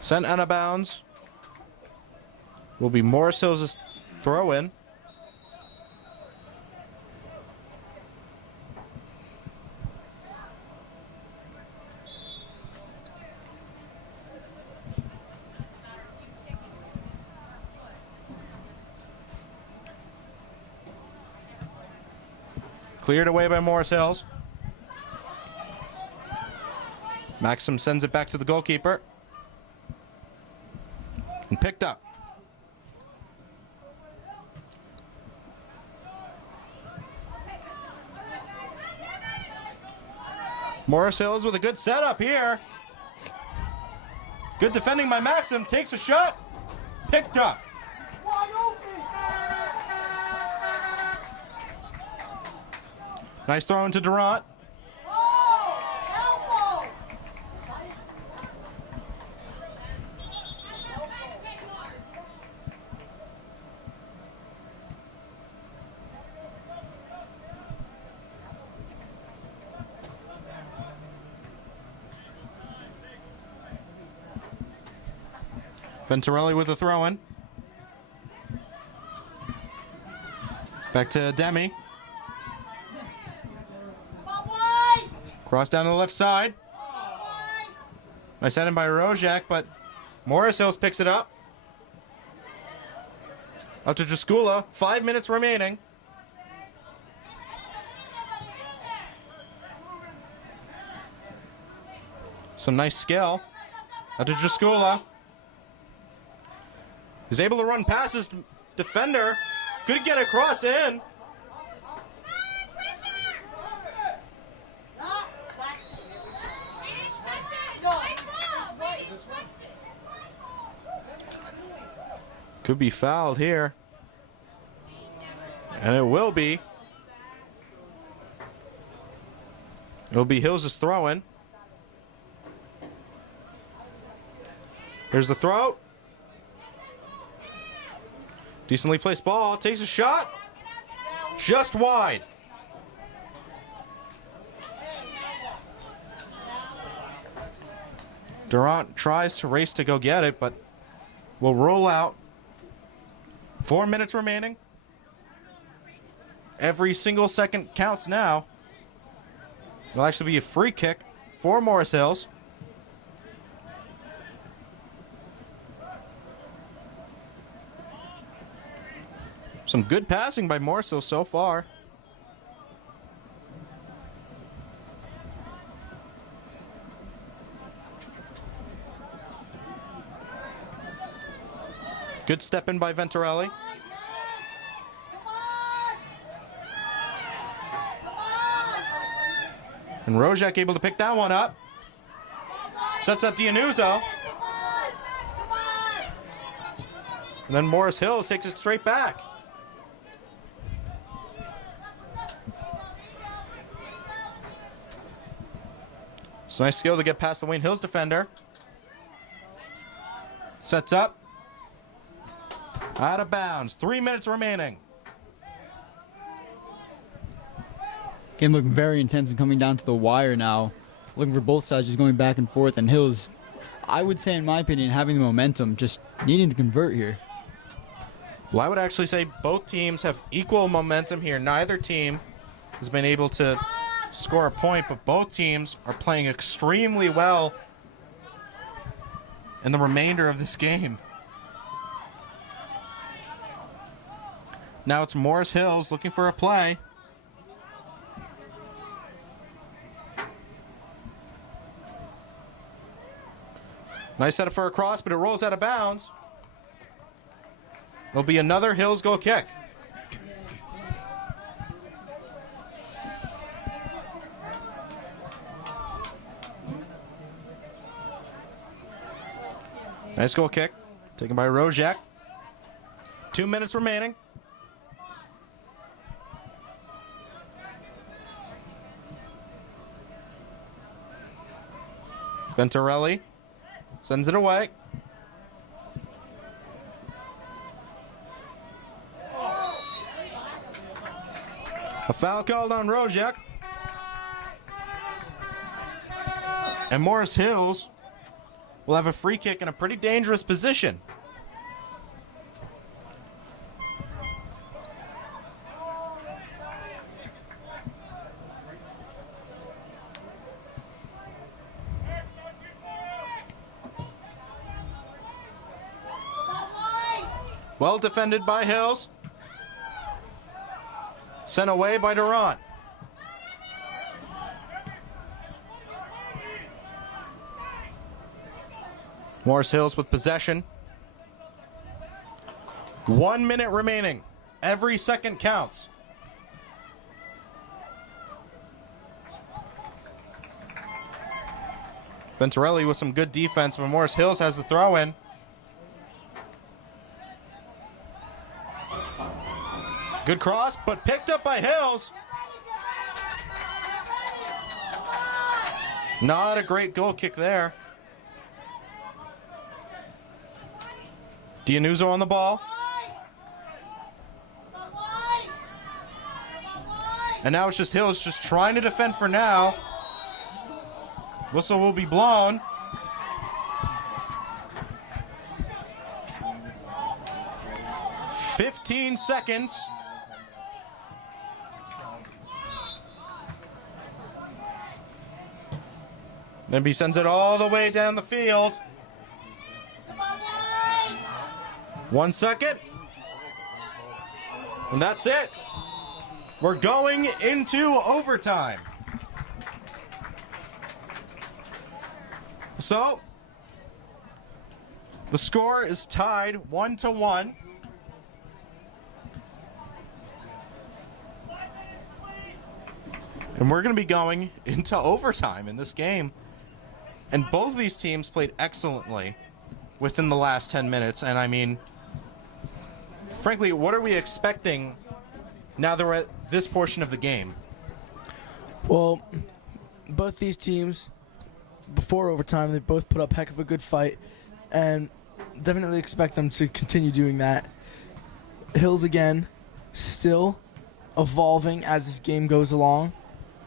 Sent out of bounds will be Morris Hills' throw in. Cleared away by Morris Hills. Maxim sends it back to the goalkeeper. And picked up. Morris Hills with a good setup here. Good defending by Maxim. Takes a shot. Picked up. Nice throw into Durant. Venturelli with a throw-in. Back to Demi. Cross down to the left side. Nice heading by Rojak, but Morris Hills picks it up. Up to Jaskula. 5 minutes remaining. Some nice skill. Up to Jaskula. He's able to run past his defender. Could get across in. Could be fouled here. And it will be. It'll be Hills' throw-in. Here's the throw. Decently placed ball. Takes a shot. Just wide. Durant tries to race to go get it, but will roll out. 4 minutes remaining. Every single second counts now. It'll actually be a free kick for Morris Hills. Some good passing by Morris Hills so far. Good step in by Venturelli. And Rojak able to pick that one up. Sets up Yanuzzi. And then Morris Hills takes it straight back. It's a nice skill to get past the Wayne Hills defender. Sets up. Out of bounds. 3 minutes remaining. Game looking very intense and coming down to the wire now. Looking for both sides just going back and forth. And Hills, I would say in my opinion, having the momentum, just needing to convert here. Well, I would actually say both teams have equal momentum here. Neither team has been able to score a point, but both teams are playing extremely well in the remainder of this game. Now it's Morris Hills looking for a play. Nice setup for a cross, but it rolls out of bounds. It'll be another Hills goal kick. Nice goal kick. Taken by Rojak. 2 minutes remaining. Venturelli sends it away. A foul called on Rojak. And Morris Hills will have a free kick in a pretty dangerous position. Well defended by Hills. Sent away by Durant. Morris Hills with possession. 1 minute remaining. Every second counts. Venturelli with some good defense, but Morris Hills has the throw in. Good cross, but picked up by Hills. Not a great goal kick there. Yanuzzi on the ball. And now it's just Hills just trying to defend for now. Whistle will be blown. "15 seconds. Then he sends it all the way down the field. 1 second. And that's it. We're going into overtime. So, the score is tied 1-1. And we're going to be going into overtime in this game. And both of these teams played excellently within the last 10 minutes. And I mean, frankly, what are we expecting now that we're at this portion of the game? Well, both these teams, before overtime, they both put up heck of a good fight, and definitely expect them to continue doing that. Hills, again, still evolving as this game goes along,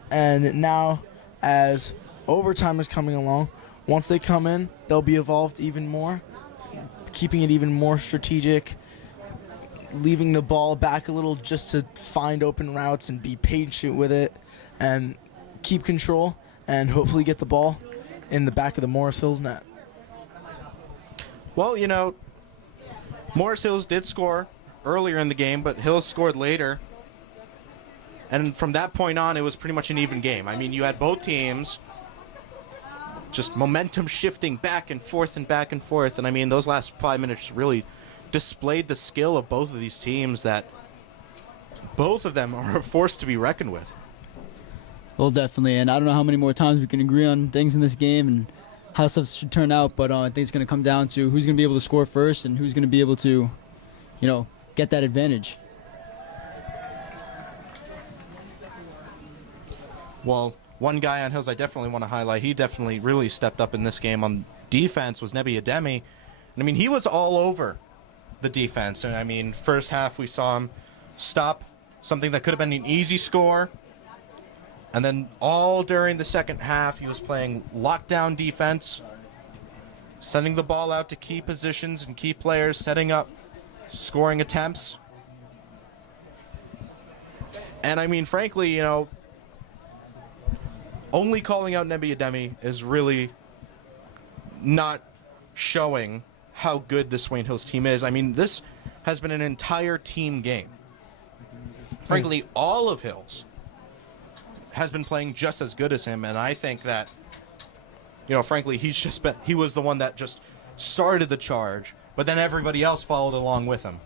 and now as overtime is coming along, once they come in, they'll be evolved even more, keeping it even more strategic, leaving the ball back a little just to find open routes and be patient with it and keep control and hopefully get the ball in the back of the Morris Hills net. Well, you know, Morris Hills did score earlier in the game, but Hills scored later. And from that point on, it was pretty much an even game. I mean, you had both teams just momentum shifting back and forth and back and forth. And I mean, those last 5 minutes really displayed the skill of both of these teams, that both of them are a force to be reckoned with. Well, definitely, and I don't know how many more times we can agree on things in this game and how stuff should turn out, but I think it's going to come down to who's going to be able to score first and who's going to be able to, get that advantage. Well, one guy on Hills I definitely want to highlight, he definitely really stepped up in this game on defense, was Nebi Ademi. And I mean, he was all over the defense. And I mean, first half we saw him stop something that could have been an easy score. And then all during the second half, he was playing lockdown defense, sending the ball out to key positions and key players, setting up scoring attempts. And I mean, frankly, only calling out Nebi Ademi is really not showing how good this Wayne Hills team is. I mean, this has been an entire team game. Frankly, all of Hills has been playing just as good as him, and I think that, frankly, he was the one that just started the charge, but then everybody else followed along with him.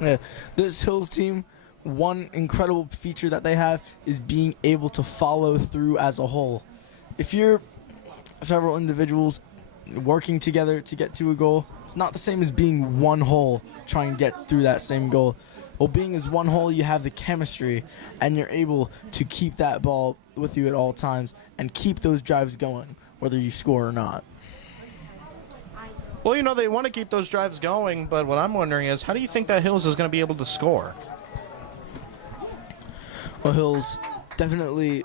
Yeah, this Hills team, one incredible feature that they have is being able to follow through as a whole. If you're several individuals working together to get to a goal, it's not the same as being one whole trying to get through that same goal. Well, being as one whole, you have the chemistry, and you're able to keep that ball with you at all times and keep those drives going, whether you score or not. Well, they want to keep those drives going, but what I'm wondering is, how do you think that Hills is going to be able to score? Well, Hills, definitely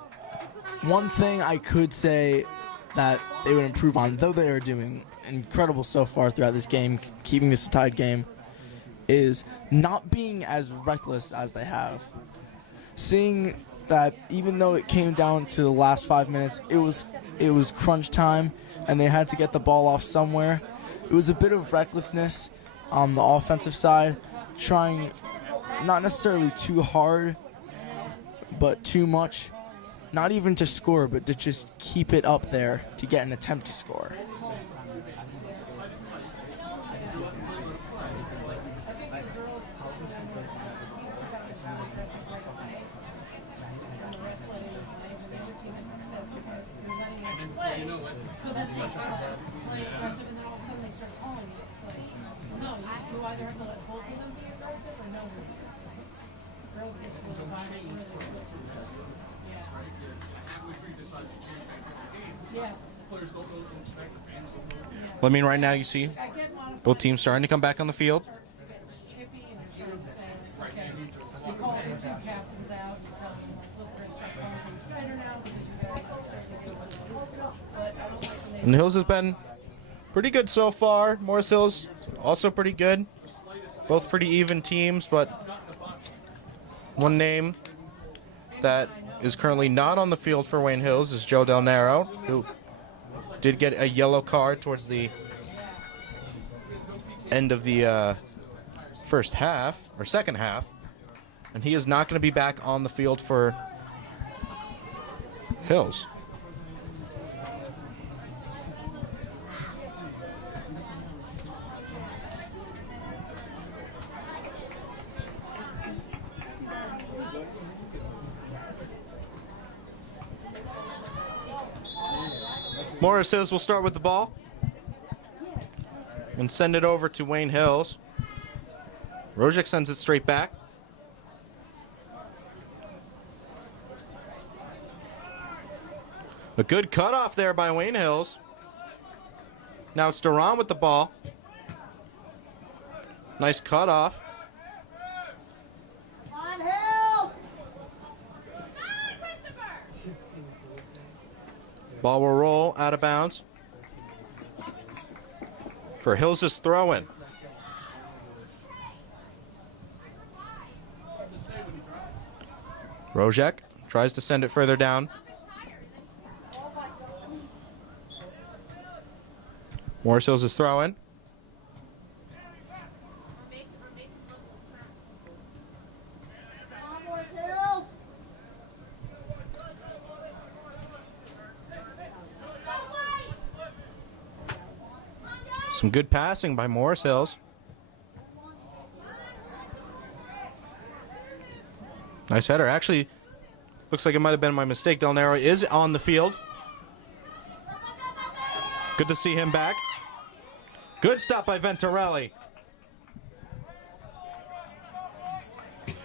one thing I could say that they would improve on, though they are doing incredible so far throughout this game, keeping this a tied game, is not being as reckless as they have. Seeing that even though it came down to the last 5 minutes, it was crunch time and they had to get the ball off somewhere. It was a bit of recklessness on the offensive side, trying not necessarily too hard, but too much. Not even to score, but to just keep it up there to get an attempt to score. So then they play aggressive, and then all of a sudden they start calling it. It's like, no, you either have to let both of them be aggressive or no one's aggressive. Girls get to the environment where they're supposed to be aggressive. Yeah. Well, I mean, right now you see both teams starting to come back on the field. Chippy and you're trying to say, okay, you call the two captains out and tell them, like, look, we're going to start calling things tighter now because you guys are starting to get with it. But I don't like when they And Hills has been pretty good so far. Morris Hills also pretty good. Both pretty even teams, but one name that is currently not on the field for Wayne Hills is Joe Del Nero, who did get a yellow card towards the end of the first half, or second half, and he is not going to be back on the field for Hills. Morris Hills will start with the ball and send it over to Wayne Hills. Rojek sends it straight back. A good cutoff there by Wayne Hills. Now it's Duran with the ball. Nice cutoff. Ball will roll out of bounds for Hills' throw-in. Rojek tries to send it further down. Morris Hills' throw-in. Some good passing by Morris Hills. Nice header. Actually, looks like it might have been my mistake. Del Nero is on the field. Good to see him back. Good stop by Venturelli.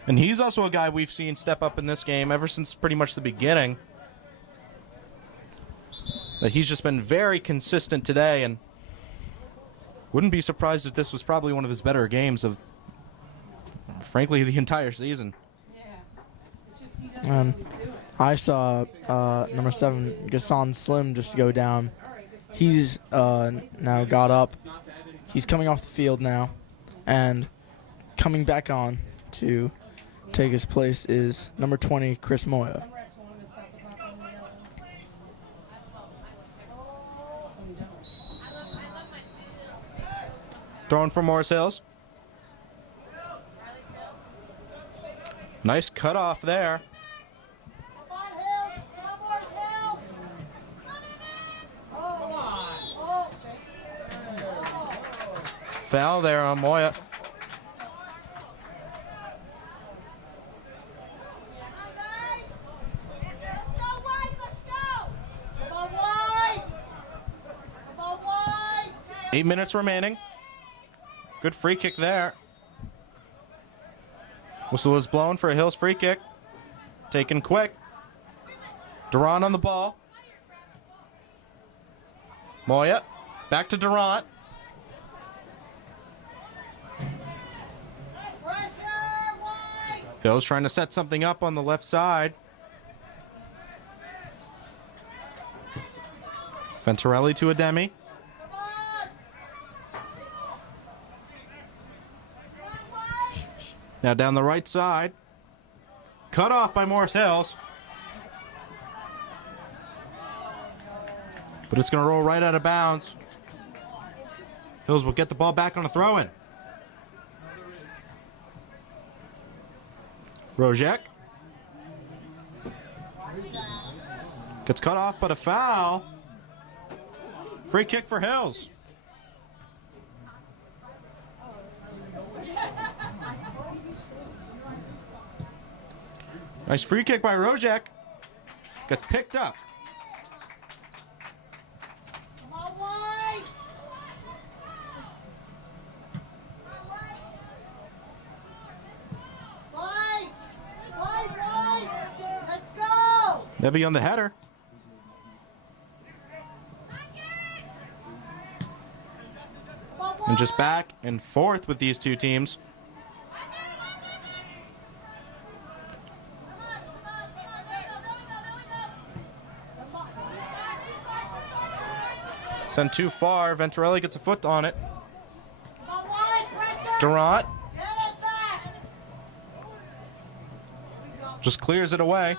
And he's also a guy we've seen step up in this game ever since pretty much the beginning. But he's just been very consistent today, and wouldn't be surprised if this was probably one of his better games of, frankly, the entire season. Yeah. It's just he doesn't know what he's doing. I saw number 7, Gasson Slim, just go down. He's now got up. He's coming off the field now. And coming back on to take his place is number 20, Chris Moya. Throwing for Morris Hills. Nice cutoff there. Foul there on Moya. Eight minutes remaining. Good free kick there. Whistle is blown for a Hills free kick. Taken quick. Durant on the ball. Moya. Back to Durant. Hills trying to set something up on the left side. Venturelli to Ademi. Now down the right side. Cut off by Morris Hills. But it's going to roll right out of bounds. Hills will get the ball back on a throw-in. Rojek. Gets cut off, but a foul. Free kick for Hills. Nice free kick by Rojek. Gets picked up. Maybe on the header. And just back and forth with these two teams. Sent too far. Venturelli gets a foot on it. Durant just clears it away.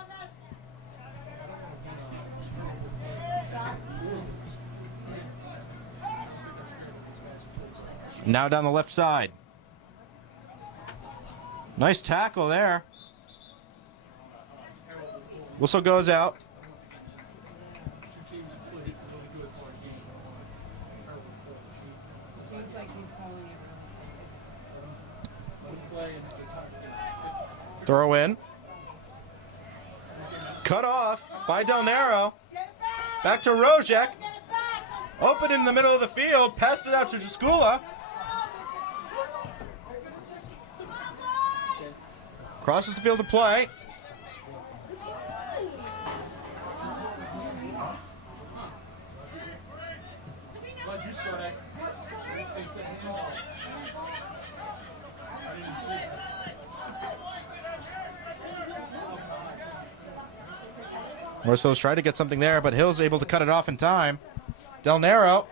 Now down the left side. Nice tackle there. Whistle goes out. Throw in. Cut off by Del Nero. Back to Rojek. Open in the middle of the field. Passed it out to Jaskula. Crosses the field to play. Morrisville's tried to get something there, but Hill's able to cut it off in time. Del Nero.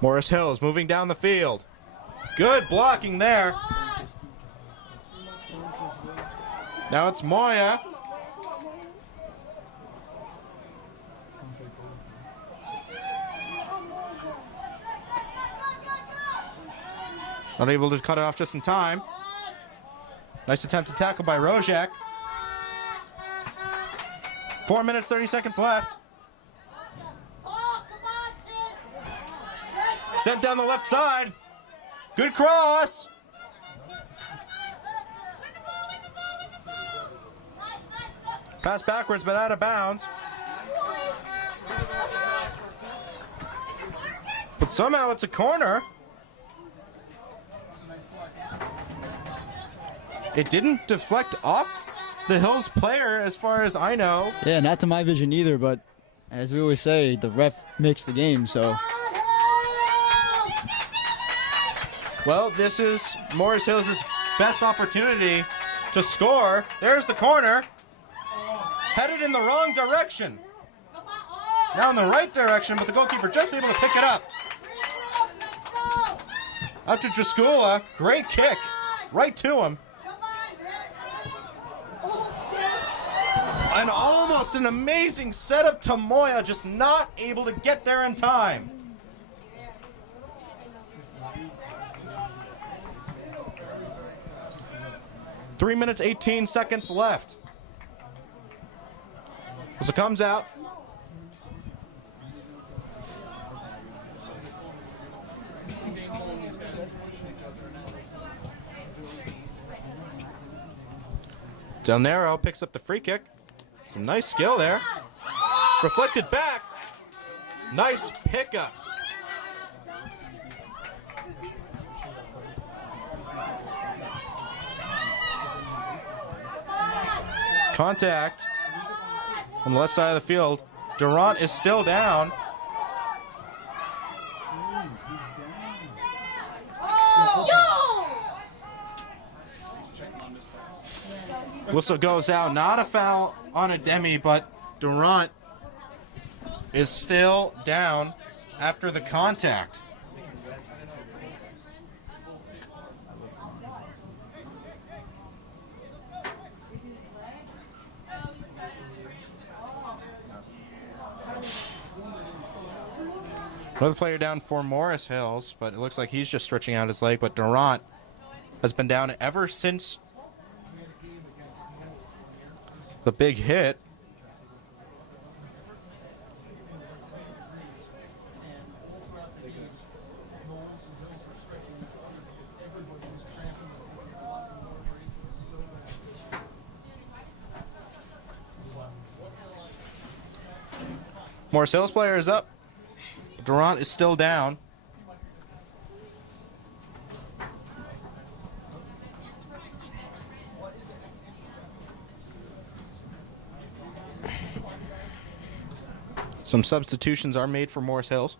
Morris Hills moving down the field. Good blocking there. Now it's Moya. Not able to cut it off just in time. Nice attempt to tackle by Rojek. 4 minutes, 30 seconds left. Sent down the left side. Good cross. Pass backwards, but out of bounds. But somehow it's a corner. It didn't deflect off the Hills player as far as I know. Yeah, not to my vision either, but as we always say, the ref makes the game, so. Well, this is Morris Hills' best opportunity to score. There's the corner. Headed in the wrong direction. Now in the right direction, but the goalkeeper just able to pick it up. Up to Jaskula. Great kick. Right to him. And almost an amazing setup to Moya, just not able to get there in time. Three minutes, 18 seconds left. As it comes out. Del Nero picks up the free kick. Some nice skill there. Reflected back. Nice pickup. Contact on the left side of the field. Durant is still down. Whistle goes out. Not a foul on a demi, but Durant is still down after the contact. Another player down for Morris Hills, but it looks like he's just stretching out his leg. But Durant has been down ever since the big hit. Morris Hills player is up. Durant is still down. Some substitutions are made for Morris Hills.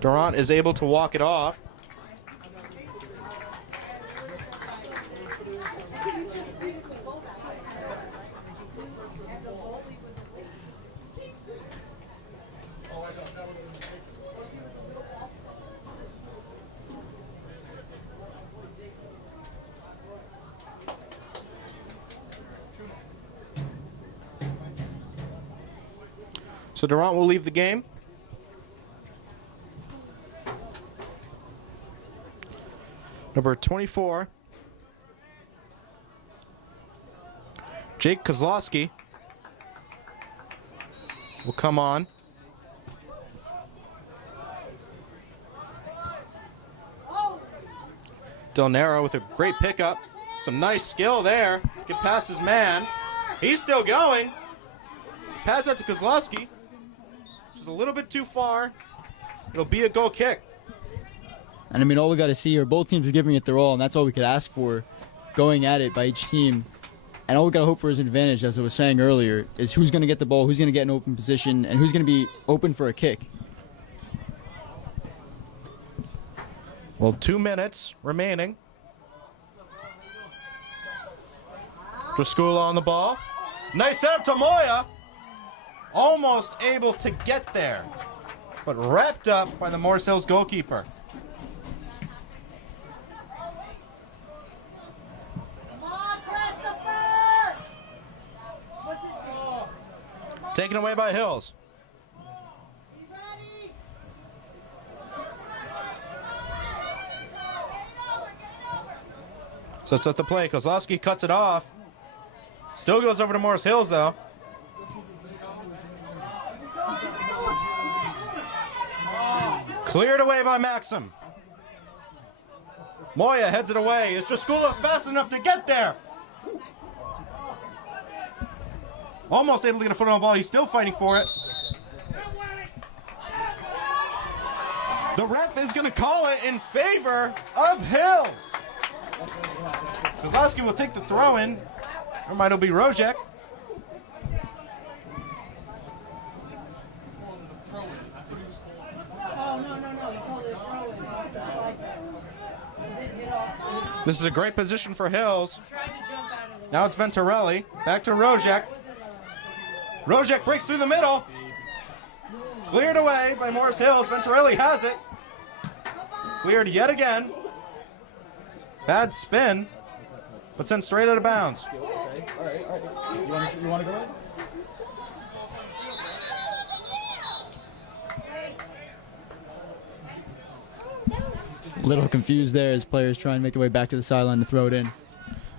Durant is able to walk it off. So Durant will leave the game. Number 24, Jake Kozlowski will come on. Del Nero with a great pickup. Some nice skill there. Get past his man. He's still going. Pass out to Kozlowski. Just a little bit too far. It'll be a goal kick. And I mean, all we got to see here, both teams are giving it their all, and that's all we could ask for going at it by each team. And all we got to hope for is an advantage, as I was saying earlier, is who's going to get the ball, who's going to get an open position, and who's going to be open for a kick. Well, 2 minutes remaining. Driscola on the ball. Nice setup to Moya. Almost able to get there, but wrapped up by the Morris Hills goalkeeper. Taken away by Hills. So it's at the play. Kozlowski cuts it off. Still goes over to Morris Hills, though. Cleared away by Maxim. Moya heads it away. Is Driscola fast enough to get there? Almost able to get a foot on the ball. He's still fighting for it. The ref is going to call it in favor of Hills. Kozlowski will take the throw in. Or might it be Rojek. This is a great position for Hills. Now it's Venturelli. Back to Rojek. Rojek breaks through the middle. Cleared away by Morris Hills. Venturelli has it. Cleared yet again. Bad spin, but sent straight out of bounds. All right. You want to go ahead? A little confused there as players try and make their way back to the sideline to throw it in.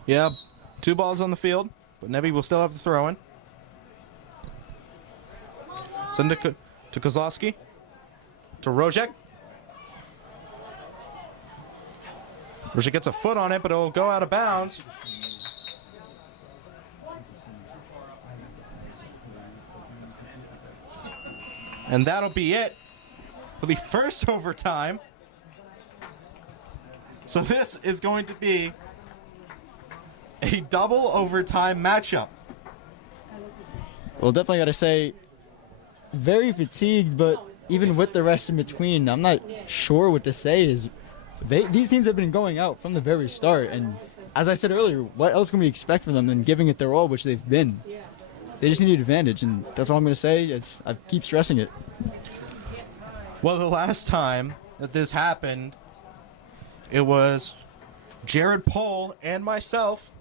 Yeah, 2 balls on the field, but Nebby will still have the throw in. Send it to Kozlowski. To Rojek. Rojek gets a foot on it, but it'll go out of bounds. And that'll be it for the first overtime. So this is going to be a double overtime matchup. Well, definitely got to say, very fatigued, but even with the rest in between, I'm not sure what to say. These teams have been going out from the very start, and as I said earlier, what else can we expect from them than giving it their all, which they've been? They just need an advantage, and that's all I'm going to say. I keep stressing it. Well, the last time that this happened, it was Jared Pohl and myself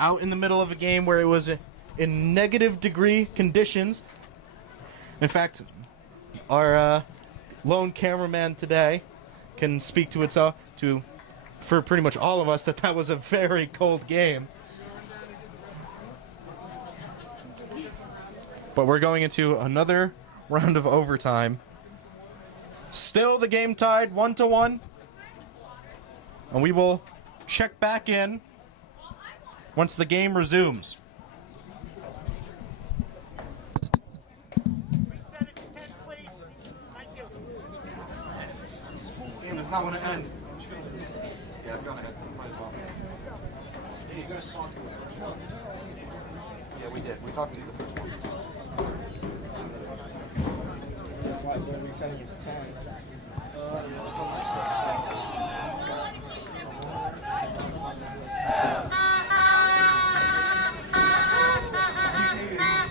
out in the middle of a game where it was in negative degree conditions. In fact, our lone cameraman today can speak to it for pretty much all of us that was a very cold game. But we're going into another round of overtime. Still the game tied 1-1. And we will check back in once the game resumes. This game does not want to end. Yeah, go ahead. Might as well. Jesus. Yeah, we did. We talked to you the first one. Why are we setting it to 10?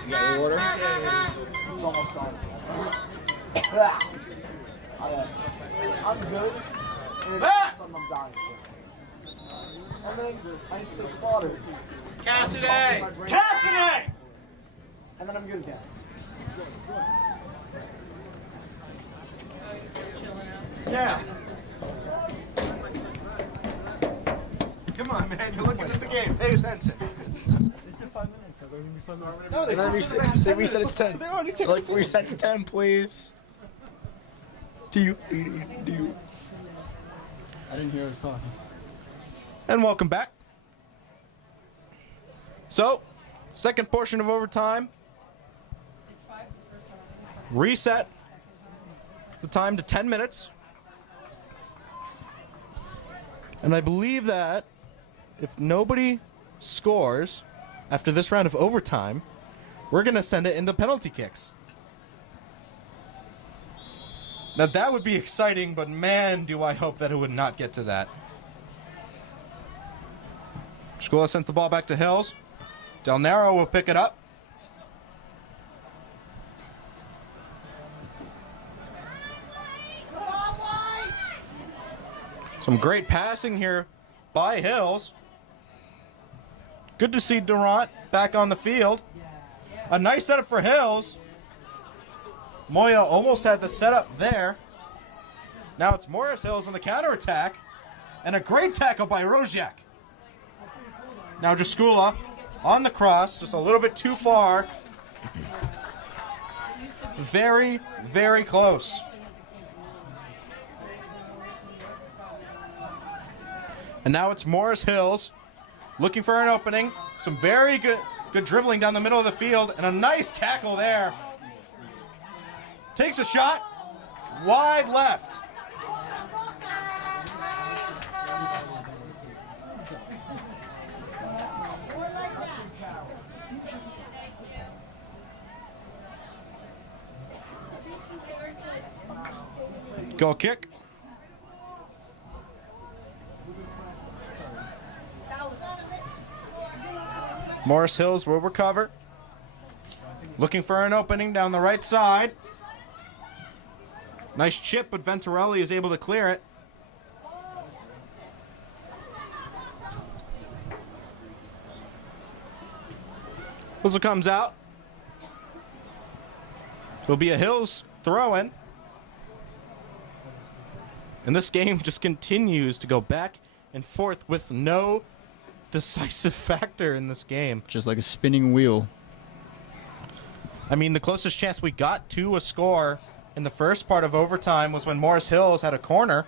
You got your order? It's almost done. I'm good. And it's something I'm dying for. I'm angry. I need to take water. Cassaday! Cassaday! And then I'm good again. Yeah. Come on, man. You're looking at the game. Pay attention. They said 5 minutes. So they're going to be 5 minutes. No, they Reset it to 10. They already took Like, reset to 10, please. Do you? I didn't hear I was talking. And welcome back. So, second portion of overtime. Reset the time to 10 minutes. And I believe that if nobody scores after this round of overtime, we're going to send it into penalty kicks. Now that would be exciting, but man, do I hope that it would not get to that. Skula sends the ball back to Hills. Del Nero will pick it up. Some great passing here by Hills. Good to see Durant back on the field. A nice setup for Hills. Moya almost had the setup there. Now it's Morris Hills on the counterattack. And a great tackle by Rozek. Now Jaskula on the cross, just a little bit too far. Very, very close. And now it's Morris Hills looking for an opening. Some very good dribbling down the middle of the field. And a nice tackle there. Takes a shot. Wide left. Goal kick. Morris Hills will recover. Looking for an opening down the right side. Nice chip, but Venturelli is able to clear it. Whistle comes out. It'll be a Hills throw-in. And this game just continues to go back and forth with no decisive factor in this game. Just like a spinning wheel. I mean, the closest chance we got to a score in the first part of overtime was when Morris Hills had a corner.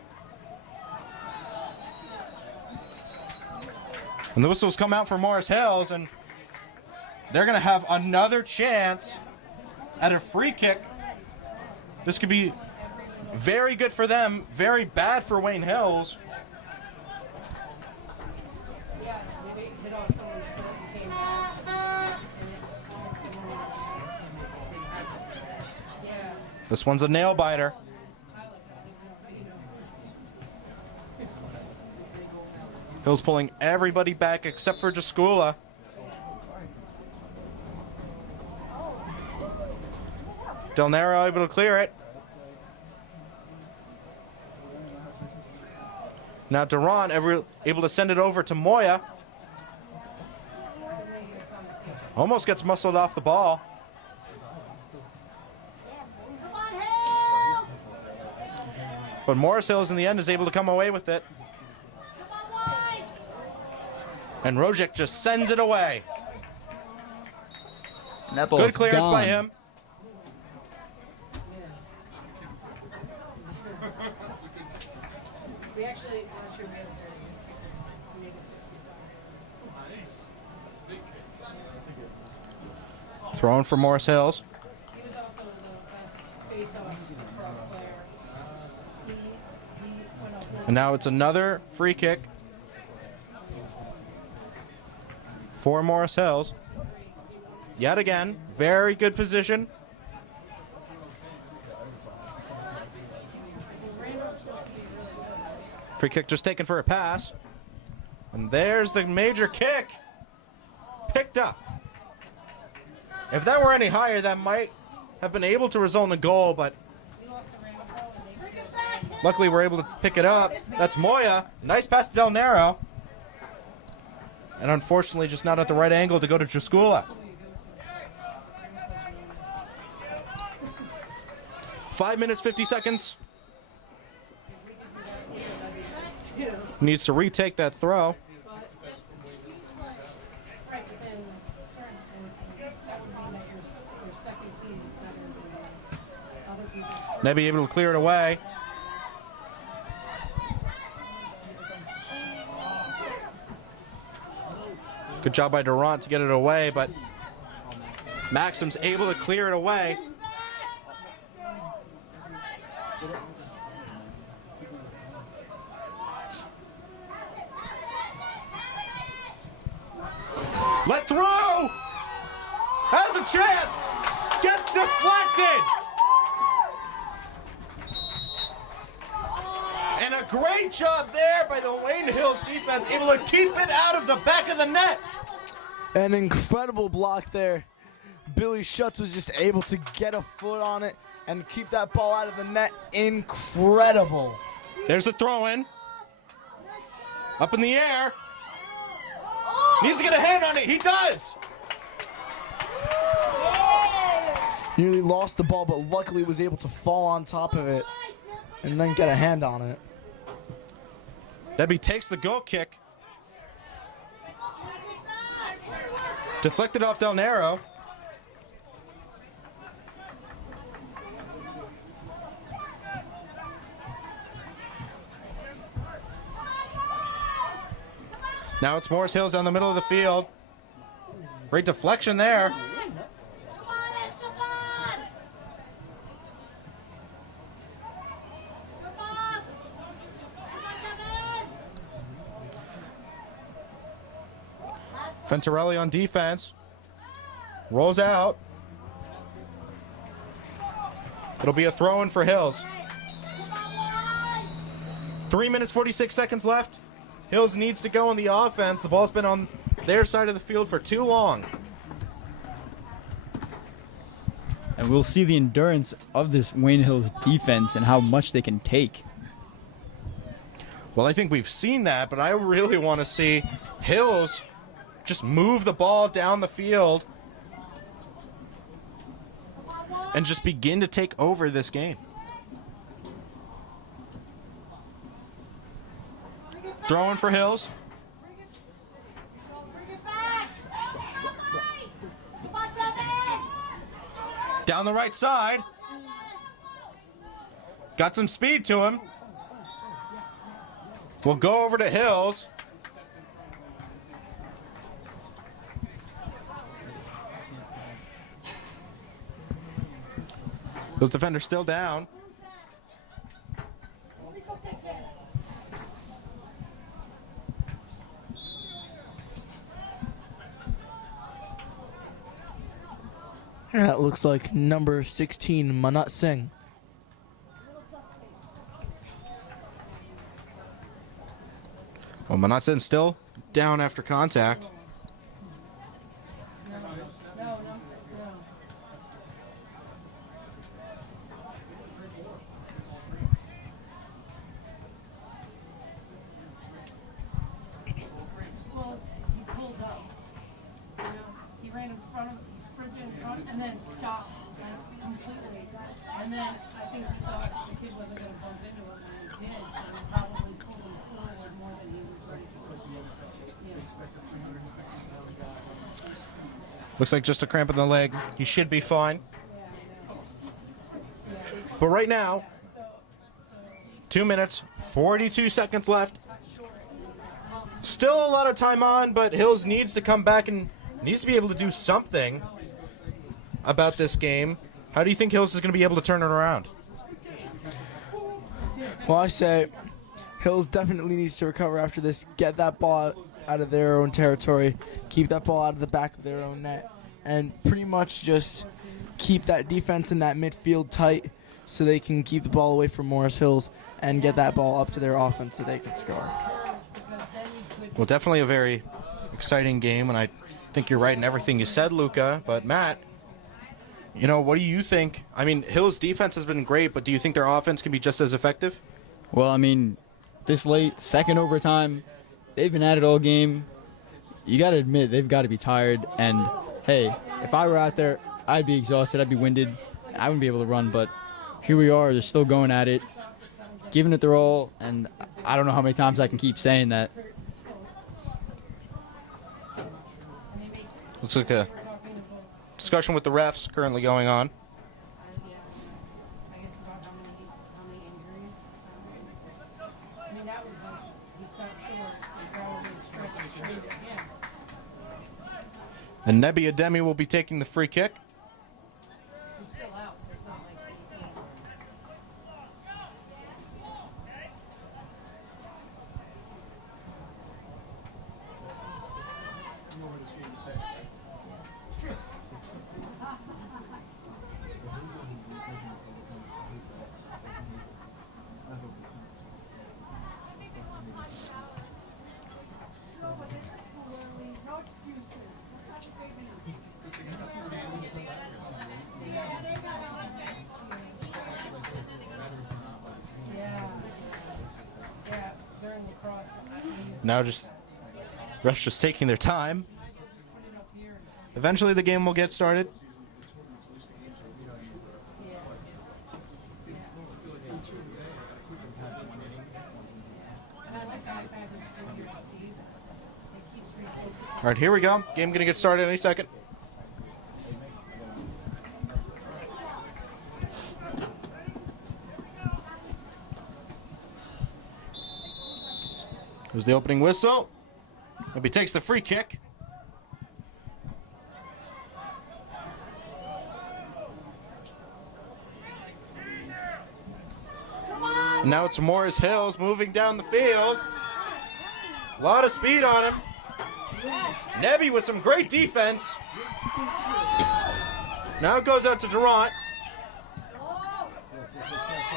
And the whistles come out for Morris Hills, and they're going to have another chance at a free kick. This could be very good for them, very bad for Wayne Hills. This one's a nail biter. Hills pulling everybody back except for Jaskula. Del Nero able to clear it. Now Durant able to send it over to Moya. Almost gets muscled off the ball. But Morris Hills in the end is able to come away with it. And Rozek just sends it away. That ball's Good clearance by gone. him. We actually, last year we had 30. We made it 65. Thrown for Morris Hills. He was also the best face-off cross player. He went up with And now it's another free kick. for Morris Hills. Yet again, very good position. Free kick just taken for a pass. And there's the major kick. Picked up. If that were any higher, that might have been able to result in a goal, but luckily we're able to pick it up. That's Moya. Nice pass to Del Nero. And unfortunately just not at the right angle to go to Druscula. 5 minutes, 50 seconds. Needs to retake that throw. Maybe able to clear it away. Good job by Durant to get it away, but Maxim's able to clear it away. Let through! Has a chance! Gets deflected! And a great job there by the Wayne Hills defense, able to keep it out of the back of the net. An incredible block there. Billy Schutz was just able to get a foot on it and keep that ball out of the net. Incredible. There's the throw in. Up in the air. Needs to get a hand on it. He does. Nearly lost the ball, but luckily was able to fall on top of it and then get a hand on it. Debbie takes the goal kick. Deflected off Del Nero. Now it's Morris Hills down the middle of the field. Great deflection there. Venturelli on defense. Rolls out. It'll be a throw-in for Hills. 3 minutes, 46 seconds left. Hills needs to go on the offense. The ball's been on their side of the field for too long. And we'll see the endurance of this Wayne Hills defense and how much they can take. Well, I think we've seen that, but I really want to see Hills just move the ball down the field and just begin to take over this game. Throwing for Hills. Down the right side. Got some speed to him. We'll go over to Hills. Those defenders still down. That looks like number 16, Manat Singh. Well, Manat Singh still down after contact. Well, he pulled up. You know, he ran in front of, he sprinted in front, and then stopped completely. And then I think he thought the kid wasn't going to bump into him, and he did. So he probably pulled him forward more than he was ready for. Yeah. Looks like just a cramp in the leg. He should be fine. But right now, 2 minutes, 42 seconds left. Still a lot of time on, but Hills needs to come back and needs to be able to do something about this game. How do you think Hills is going to be able to turn it around? Well, I say Hills definitely needs to recover after this, get that ball out of their own territory, keep that ball out of the back of their own net, and pretty much just keep that defense in that midfield tight so they can keep the ball away from Morris Hills and get that ball up to their offense so they can score. Well, definitely a very exciting game, and I think you're right in everything you said, Luca. But Matt, you know, what do you think? I mean, Hill's defense has been great, but do you think their offense can be just as effective? Well, I mean, this late, second overtime, they've been at it all game. You got to admit, they've got to be tired. And, hey, if I were out there, I'd be exhausted. I'd be winded. I wouldn't be able to run. But here we are. They're still going at it, giving it their all. And I don't know how many times I can keep saying that. Let's look at discussion with the refs currently going on. And Nebi Ademi will be taking the free kick. Now just refs just taking their time. Eventually the game will get started. All right, here we go. Game gonna get started any second. There's the opening whistle. Maybe takes the free kick. And now it's Morris Hills moving down the field. A lot of speed on him. Nebi with some great defense. Now it goes out to Durant.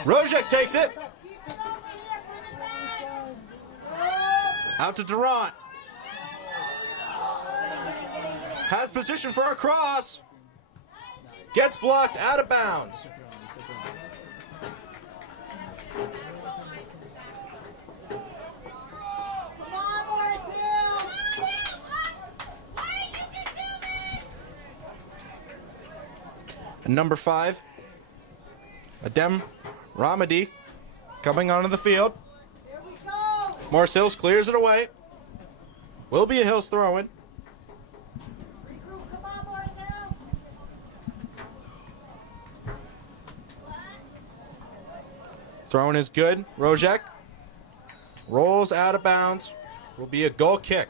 Rojek takes it. Out to Durant. Has position for a cross. Gets blocked out of bounds. And number 5, Adem Ramadi, coming onto the field. Morris Hills clears it away. Will be a Hills throw-in. Throw-in is good. Rojek rolls out of bounds. Will be a goal kick.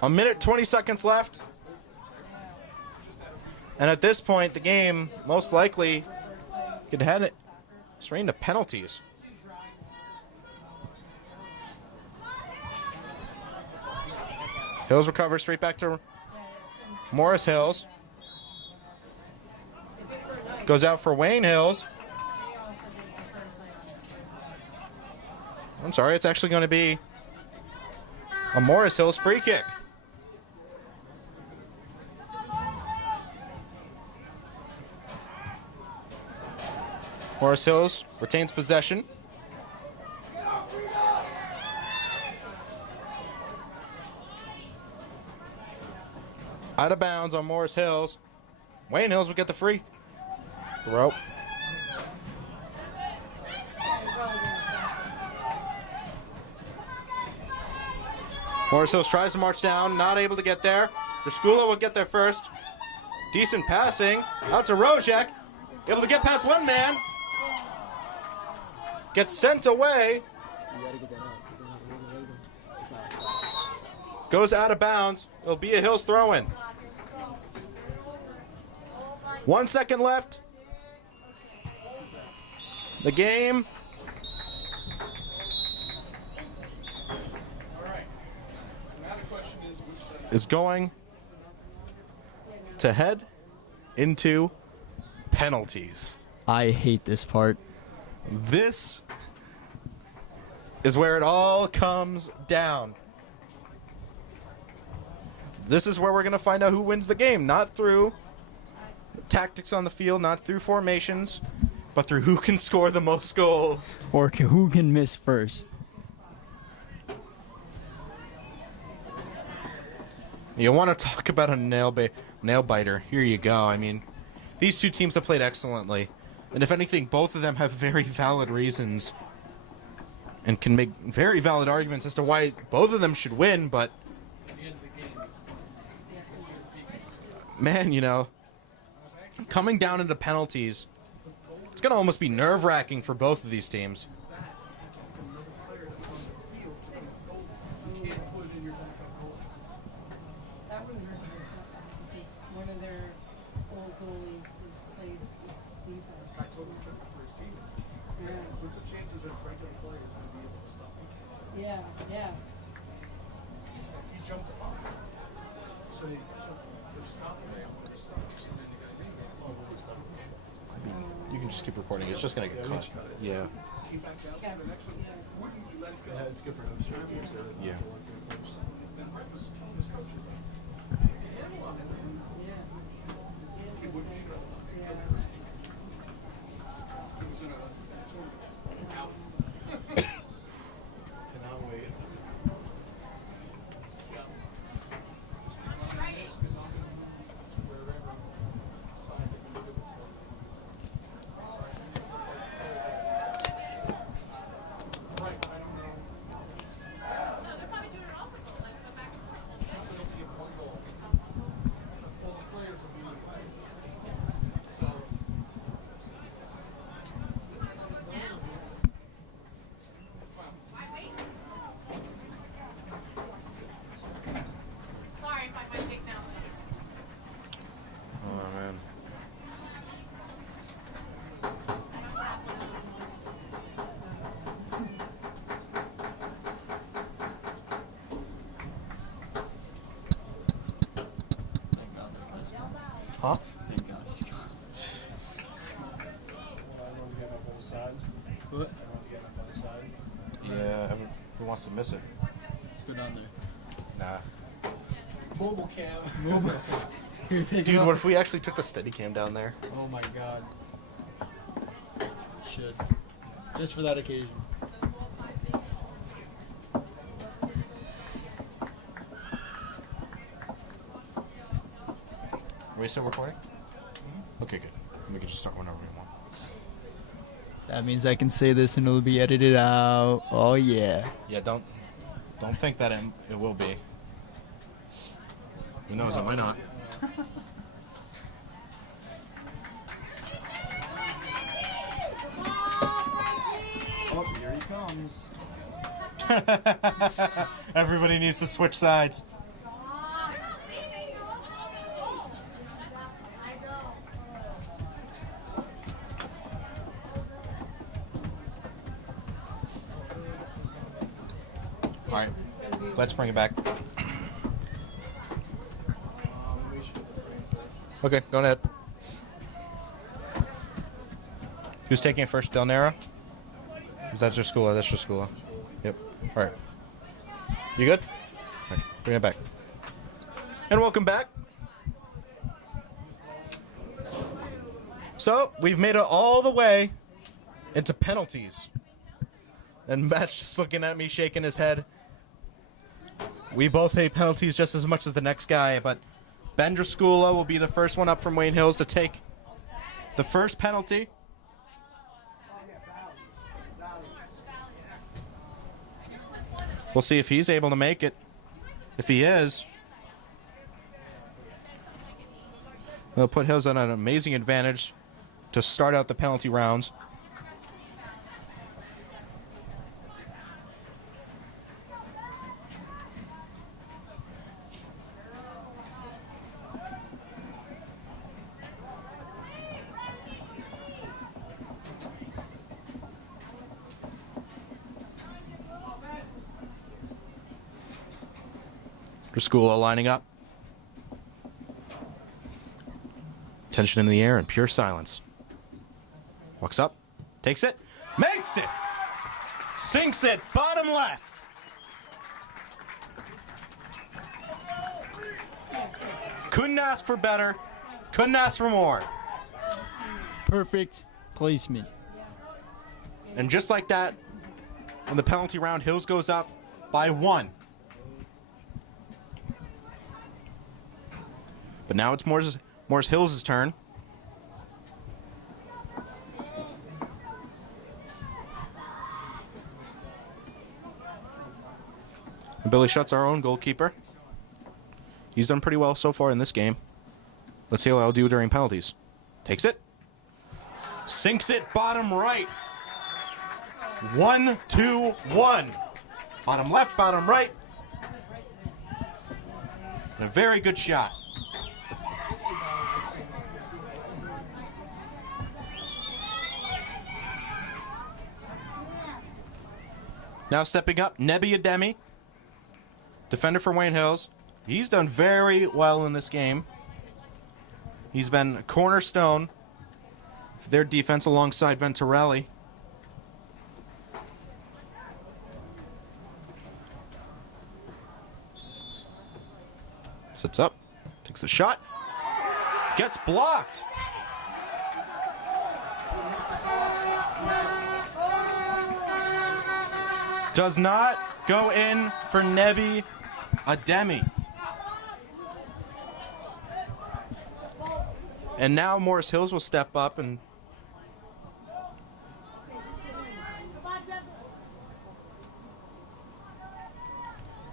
A minute, 20 seconds left. And at this point, the game most likely could head it straight into penalties. Hills recovers straight back to Morris Hills. Goes out for Wayne Hills. I'm sorry, it's actually going to be a Morris Hills free kick. Morris Hills retains possession. Out of bounds on Morris Hills. Wayne Hills will get the free throw. Morris Hills tries to march down, not able to get there. Drskula will get there first. Decent passing. Out to Rojek. Able to get past one man. Gets sent away. Goes out of bounds. It'll be a Hills throw-in. 1 second left. The game is going to head into penalties. I hate this part. This is where it all comes down. This is where we're going to find out who wins the game, not through tactics on the field, not through formations, but through who can score the most goals. Or who can miss first. You want to talk about a nail biter? Here you go. I mean, these two teams have played excellently, and if anything, both of them have very valid reasons and can make very valid arguments as to why both of them should win. But man, you know, coming down into penalties, it's gonna almost be nerve-wracking for both of these teams. That wouldn't hurt them because one of their old goalies plays defense. I told him to pick for his team. Yeah. What's the chances that regular players will be able to stop him? Yeah, yeah. He jumped up. So they're stopping him. They're stopping him. And then you got to make it. Oh, will they stop him? I mean, you can just keep recording. It's just gonna get cut. Yeah. Came back down Yeah. for the next one. Wouldn't you let it go? Yeah, it's good for him. Yeah. Then Brett was telling his coaches that. Handle on it. Yeah. He wouldn't shut up. Yeah. He was in a sort of out. Cannot wait. Sorry if I might take now. Oh man. Huh? Thank God he's gone. Everyone's getting up on the side. What? Everyone's getting up on the side. Yeah. Who wants to miss it? Let's go down there. Nah. Mobile cam. Here, take Dude, it what off. if we actually took the Steadicam down there? Oh my God. Should. Just for that occasion. Are we still recording? Okay, good. We can just start whenever we want. That means I can say this and it'll be edited out. Oh yeah. Yeah, don't think that it will be. Who knows? It might not. Oh, here he comes. Everybody needs to switch sides. All right, let's bring it back. Okay, go ahead. Who's taking it first? Del Nero? That's your school. That's your school. Yep. All right. You good? All right, bring it back. And welcome back. So we've made it all the way into penalties. And Matt's just looking at me, shaking his head. We both hate penalties just as much as the next guy, but Bendraskula will be the first one up from Wayne Hills to take the first penalty. We'll see if he's able to make it. If he is, it'll put Hills on an amazing advantage to start out the penalty rounds. Skula lining up. Tension in the air and pure silence. Walks up, takes it, makes it! Sinks it, bottom left! Couldn't ask for better, couldn't ask for more. Perfect placement. And just like that, in the penalty round, Hills goes up by 1. But now it's Morris Hills' turn. And Billy Schutt's our own goalkeeper. He's done pretty well so far in this game. Let's see how I'll do during penalties. Takes it. Sinks it bottom right. 1-2-1. Bottom left, bottom right. And a very good shot. Now stepping up, Nebi Ademi, defender for Wayne Hills. He's done very well in this game. He's been a cornerstone for their defense alongside Venturelli. Sits up, takes the shot, gets blocked. Does not go in for Nebi Ademi. And now Morris Hills will step up and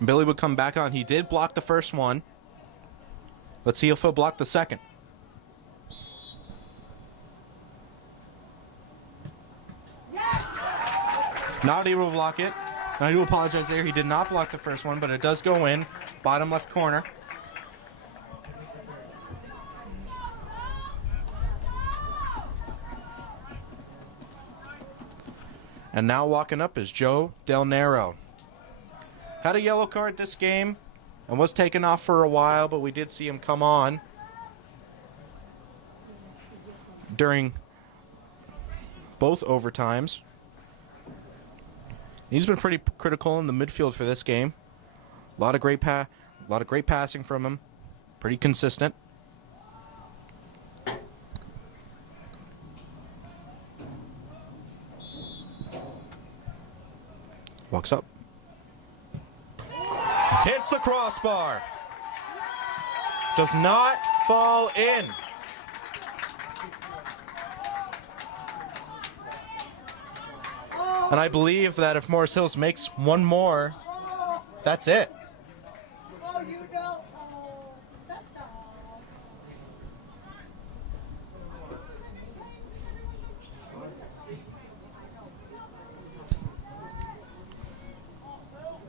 Billy would come back on. He did block the first one. Let's see if he'll block the second. Not able to block it. And I do apologize there. He did not block the first one, but it does go in. Bottom left corner. And now walking up is Joe Del Nero. Had a yellow card this game and was taken off for a while, but we did see him come on during both overtimes. He's been pretty critical in the midfield for this game. A lot of great passing from him. Pretty consistent. Walks up. Hits the crossbar. Does not fall in. And I believe that if Morris Hills makes one more, that's it.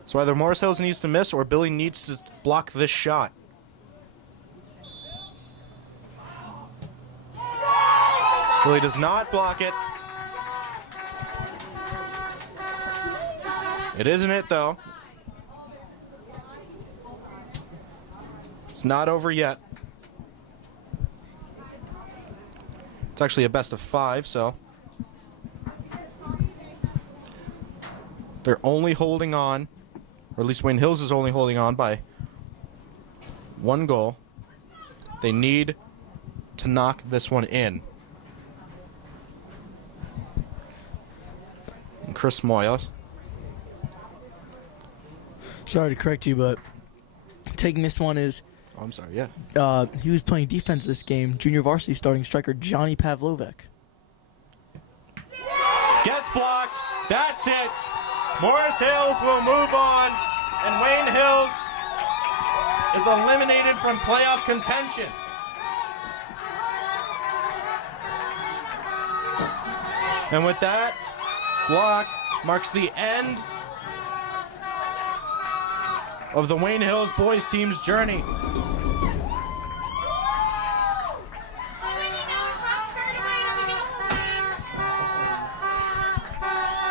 So either Morris Hills needs to miss or Billy needs to block this shot. Billy does not block it. It isn't it, though. It's not over yet. It's actually a best of 5, so they're only holding on, or at least Wayne Hills is only holding on by 1 goal. They need to knock this one in. And Chris Moyles. Sorry to correct you, but taking this one is... Oh, I'm sorry, yeah. He was playing defense this game. Junior varsity starting striker Johnny Pavlovek. Gets blocked. That's it. Morris Hills will move on, and Wayne Hills is eliminated from playoff contention. And with that, block marks the end of the Wayne Hills boys team's journey.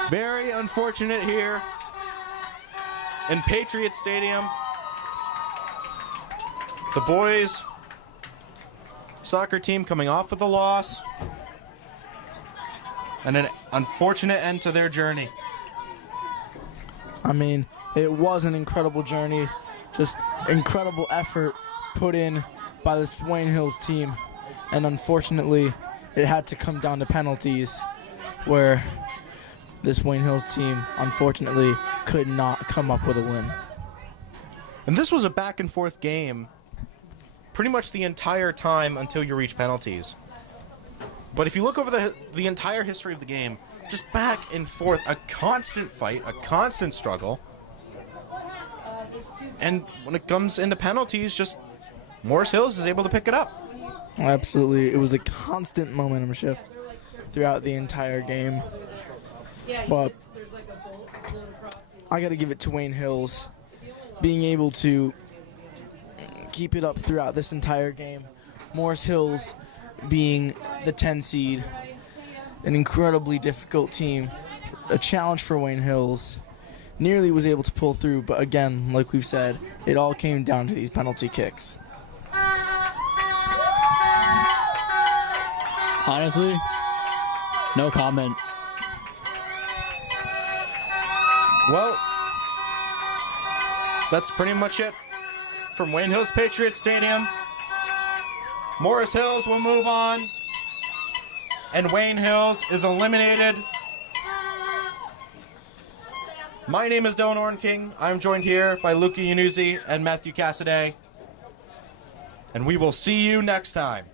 Very unfortunate here in Patriot Stadium. The boys soccer team coming off with a loss. And an unfortunate end to their journey. I mean, it was an incredible journey. Just incredible effort put in by this Wayne Hills team. And unfortunately, it had to come down to penalties where this Wayne Hills team, unfortunately, could not come up with a win. And this was a back and forth game pretty much the entire time until you reach penalties. But if you look over the entire history of the game, just back and forth, a constant fight, a constant struggle. And when it comes into penalties, just Morris Hills is able to pick it up. Absolutely. It was a constant momentum shift throughout the entire game. But I got to give it to Wayne Hills being able to keep it up throughout this entire game. Morris Hills being the 10 seed, an incredibly difficult team, a challenge for Wayne Hills. Nearly was able to pull through, but again, like we've said, it all came down to these penalty kicks. Honestly, no comment. Well, that's pretty much it from Wayne Hills Patriot Stadium. Morris Hills will move on, and Wayne Hills is eliminated. My name is Dylan Orren-Ling. I'm joined here by Luca Yanuzzi and Matthew Cassaday, and we will see you next time.